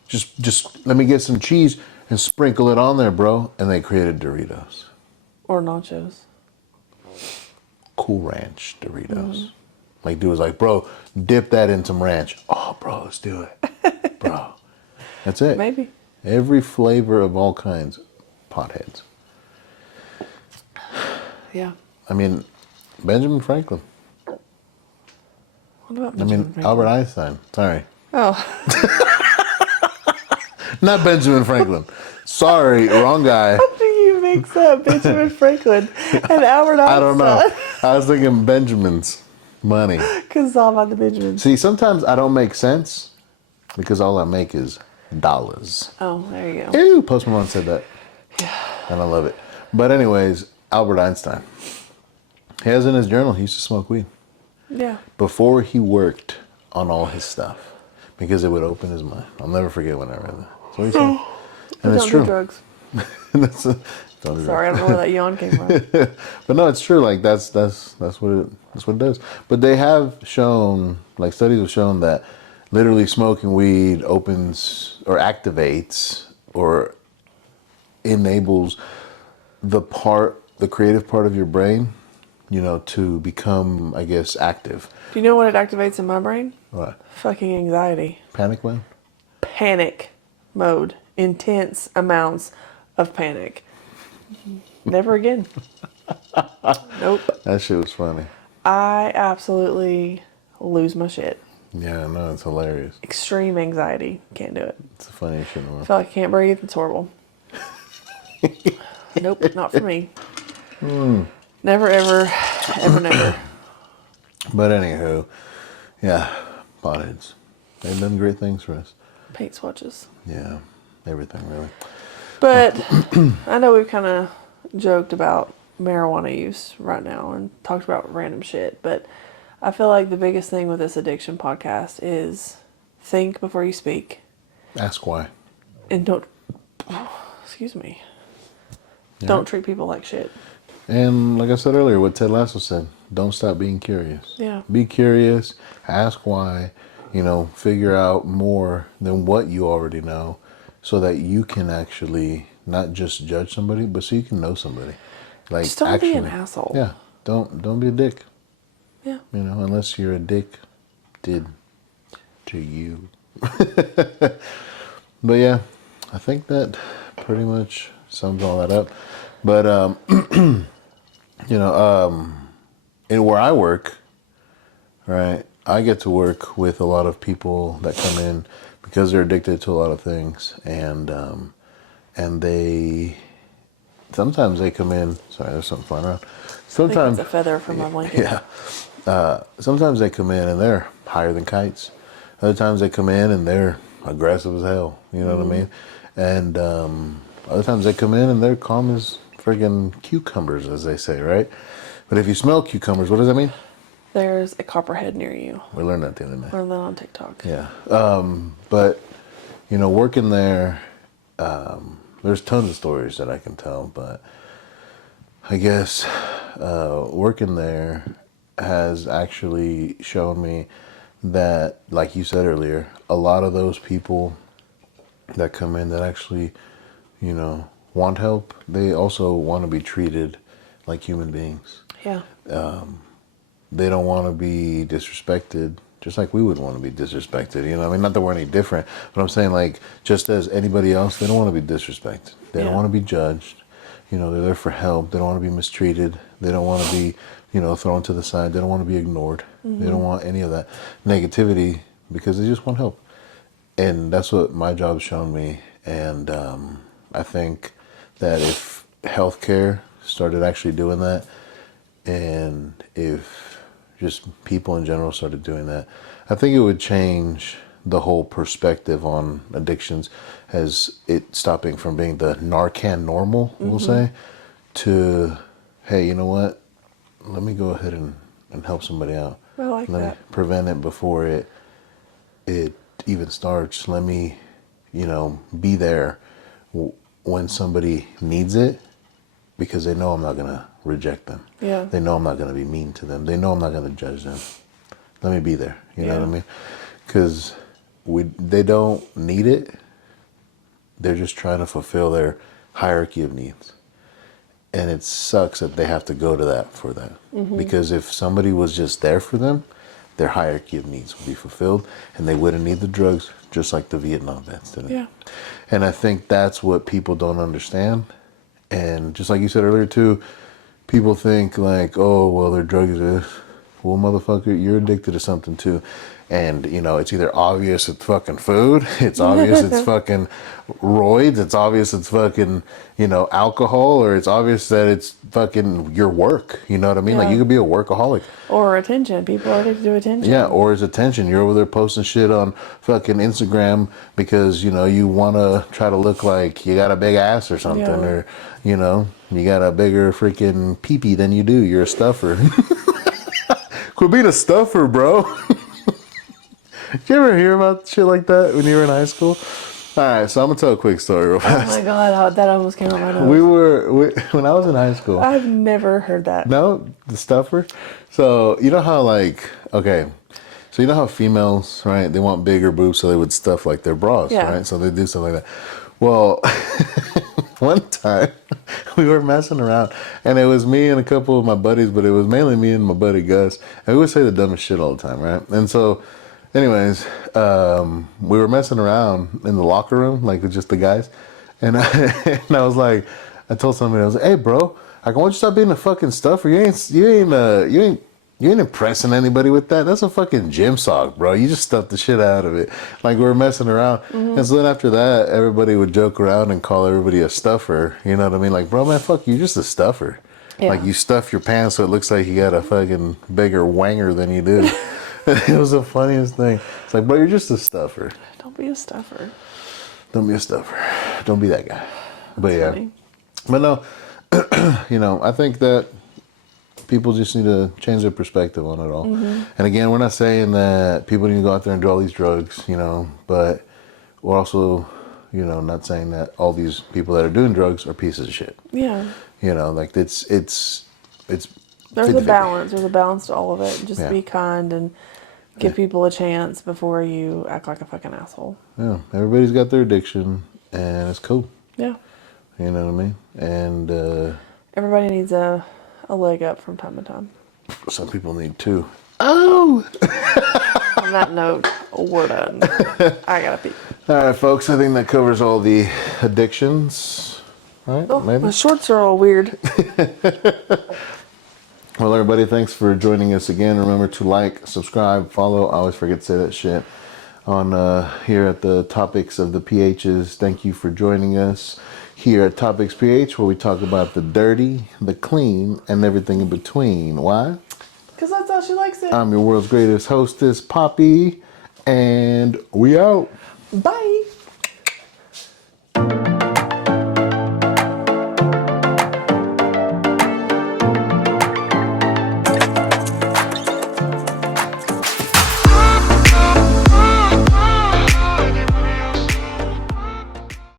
just let me get some cheese and sprinkle it on there, bro. And they created Doritos. Or nachos. Cool Ranch Doritos. Like, dude was like, bro, dip that in some ranch. Oh, bro, let's do it. Bro. That's it. Maybe. Every flavor of all kinds. Potheads. Yeah. I mean, Benjamin Franklin. What about I Benjamin mean, Franklin? Albert Einstein. Sorry. Oh. Not Benjamin Franklin. Sorry, wrong guy. I think you mix up Benjamin Franklin and Albert Einstein. I don't know. I was thinking Benjamin's money. Because it's all about the Benjamins. See, sometimes I don't make sense because all I make is dollars. Oh, there you go. Ew, Post Malone said that. Yeah. And I love it. But anyways, Albert Einstein. He has in his journal, he used to smoke weed. Yeah. Before he worked on all his stuff. Because it would open his mind. I'll never forget when I read that. That's what he said. And it's Don't true. do drugs. Don't do Sorry, I don't know where that yawn came from. But no, it's true. Like that's what it does. But they have shown, like studies have shown that literally smoking weed opens or activates or enables the creative part of your brain, to become, I guess, active. Do you know what it activates in my brain? What? Fucking anxiety. Panic when? Panic mode. Intense amounts of panic. Never again. Nope. That shit was funny. I absolutely lose my shit. Yeah, no, it's hilarious. Extreme anxiety. Can't do it. It's the funniest shit in the I world. feel like I can't breathe. It's horrible. Nope, not for me. Never, ever, ever, never. But anywho, yeah, potheads. They've done great things for us. Paint swatches. Yeah, everything really. But I know we've kind of joked about marijuana use right now and talked about random shit, but I feel like the biggest thing with this addiction podcast is think before you speak. Ask why. And don't, excuse me, don't treat people like shit. And like I said earlier, what Ted Lasso said, don't stop being curious. Yeah. Be curious, ask why, figure out more than what you already know so that you can actually not just judge somebody, but so you can know somebody. Like, Just don't be an asshole. Yeah. Don't be a dick. Yeah. Unless you're a dick did to you. But yeah, I think that pretty much sums all that up. But and where I work, right, I get to work with a lot of people that come in because they're addicted to a lot of things, and they sometimes they come in. Sorry, there's something flying around. Sometimes I think it's a feather from my blanket. Yeah. Sometimes they come in and they're higher than kites. Other times they come in and they're aggressive as hell. You know what I mean? And other times they come in and they're calm as friggin' cucumbers, as they say, right? But if you smell cucumbers, what does that mean? There's a copperhead near you. We learned that the other day. Learned that on TikTok. Yeah. But, working there, there's tons of stories that I can tell, but I guess working there has actually shown me that, like you said earlier, a lot of those people that come in that actually, want help, they also want to be treated like human beings. Yeah. They don't want to be disrespected, just like we would want to be disrespected. Not that we're any different, but I'm saying, like, just as anybody else, they don't want to be disrespected. They don't want to be judged. They're there for help. They don't want to be mistreated. They don't want to be, thrown to the side. They don't want to be ignored. They don't want any of that negativity because they just want help. And that's what my job's shown me. And I think that if healthcare started actually doing that, and if just people in general started doing that, I think it would change the whole perspective on addictions, as it stopping from being the Narcan normal, we'll say, to, hey, you know what? Let me go ahead and help somebody out. I like Let that. me prevent it before it even starts. Let me, be there when somebody needs it, because they know I'm not going to reject them. Yeah. They know I'm not going to be mean to them. They know I'm not going to judge them. Let me be there. You know what I mean? Because they don't need it. They're just trying to fulfill their hierarchy of needs. And it sucks that they have to go to that for that. Because if somebody was just there for them, their hierarchy of needs would be fulfilled, and they wouldn't need the drugs, just like the Vietnam vets did. Yeah. And I think that's what people don't understand. And just like you said earlier too, people think like, oh, well, they're drug addicted. Well, motherfucker, you're addicted to something too. And, it's either obvious it's fucking food, it's obvious it's fucking roids, it's obvious it's fucking, alcohol, or it's obvious that it's fucking your work. You know what I mean? Yeah. Like, you could be a workaholic. Or attention. People are addicted to attention. Yeah, or it's attention. You're over there posting shit on fucking Instagram because, you want to try to look like you got a big ass or something. Yeah. Or, you got a bigger freaking pee-pee than you do. You're a stuffer. Quit being a stuffer, bro. Did you ever hear about shit like that when you were in high school? All right, so I'm going to tell a quick story real Oh fast. my God, that almost came out my nose. When I was in high school. I've never heard that. No, the stuffer. So you know how, like, okay, So you know how females, right? They want bigger boobs, so they would stuff like their bras, Yeah. right? So they do stuff like that. Well, one time we were messing around, and it was me and a couple of my buddies, but it was mainly me and my buddy Gus. And we would say the dumbest shit all the time, right? And so, anyways, we were messing around in the locker room, like with just the guys. And and I was like, I told somebody, I was like, hey, bro, I want you to stop being a fucking stuffer. You ain't impressing anybody with that. That's a fucking gym sock, bro. You just stuffed the shit out of it. Like, we were messing around. And so then after that, everybody would joke around and call everybody a stuffer. You know what I mean? Like, bro, man, fuck you. You're just a stuffer. Yeah. Like, you stuff your pants so it looks like you got a fucking bigger wanger than you do. It was the funniest thing. It's like, bro, you're just a stuffer. Don't be a stuffer. Don't be a stuffer. Don't be that guy. But yeah. Funny. But no, I think that people just need to change their perspective on it all. And again, we're not saying that people need to go out there and do all these drugs, but we're also, not saying that all these people that are doing drugs are pieces of shit. Yeah. Like it's There's 50-50. a balance. There's a balance to all of it. Just Yeah. be kind and give people a chance before you act like a fucking asshole. Yeah, everybody's got their addiction, and it's cool. Yeah. You know what I mean? And Everybody needs a leg up from time to time. some people need two. Oh! On that note, we're done. I gotta pee. All right, folks. I think that covers all the addictions. Right? Oh, Maybe. my shorts are all weird. Well, everybody, thanks for joining us again. Remember to like, subscribe, follow. I always forget to say that shit on here at the Topics of the PHs. Thank you for joining us here at Topics PH, where we talk about the dirty, the clean, and everything in between. Why? Because that's how she likes it. I'm your world's greatest hostess, Papi, and we out. Bye.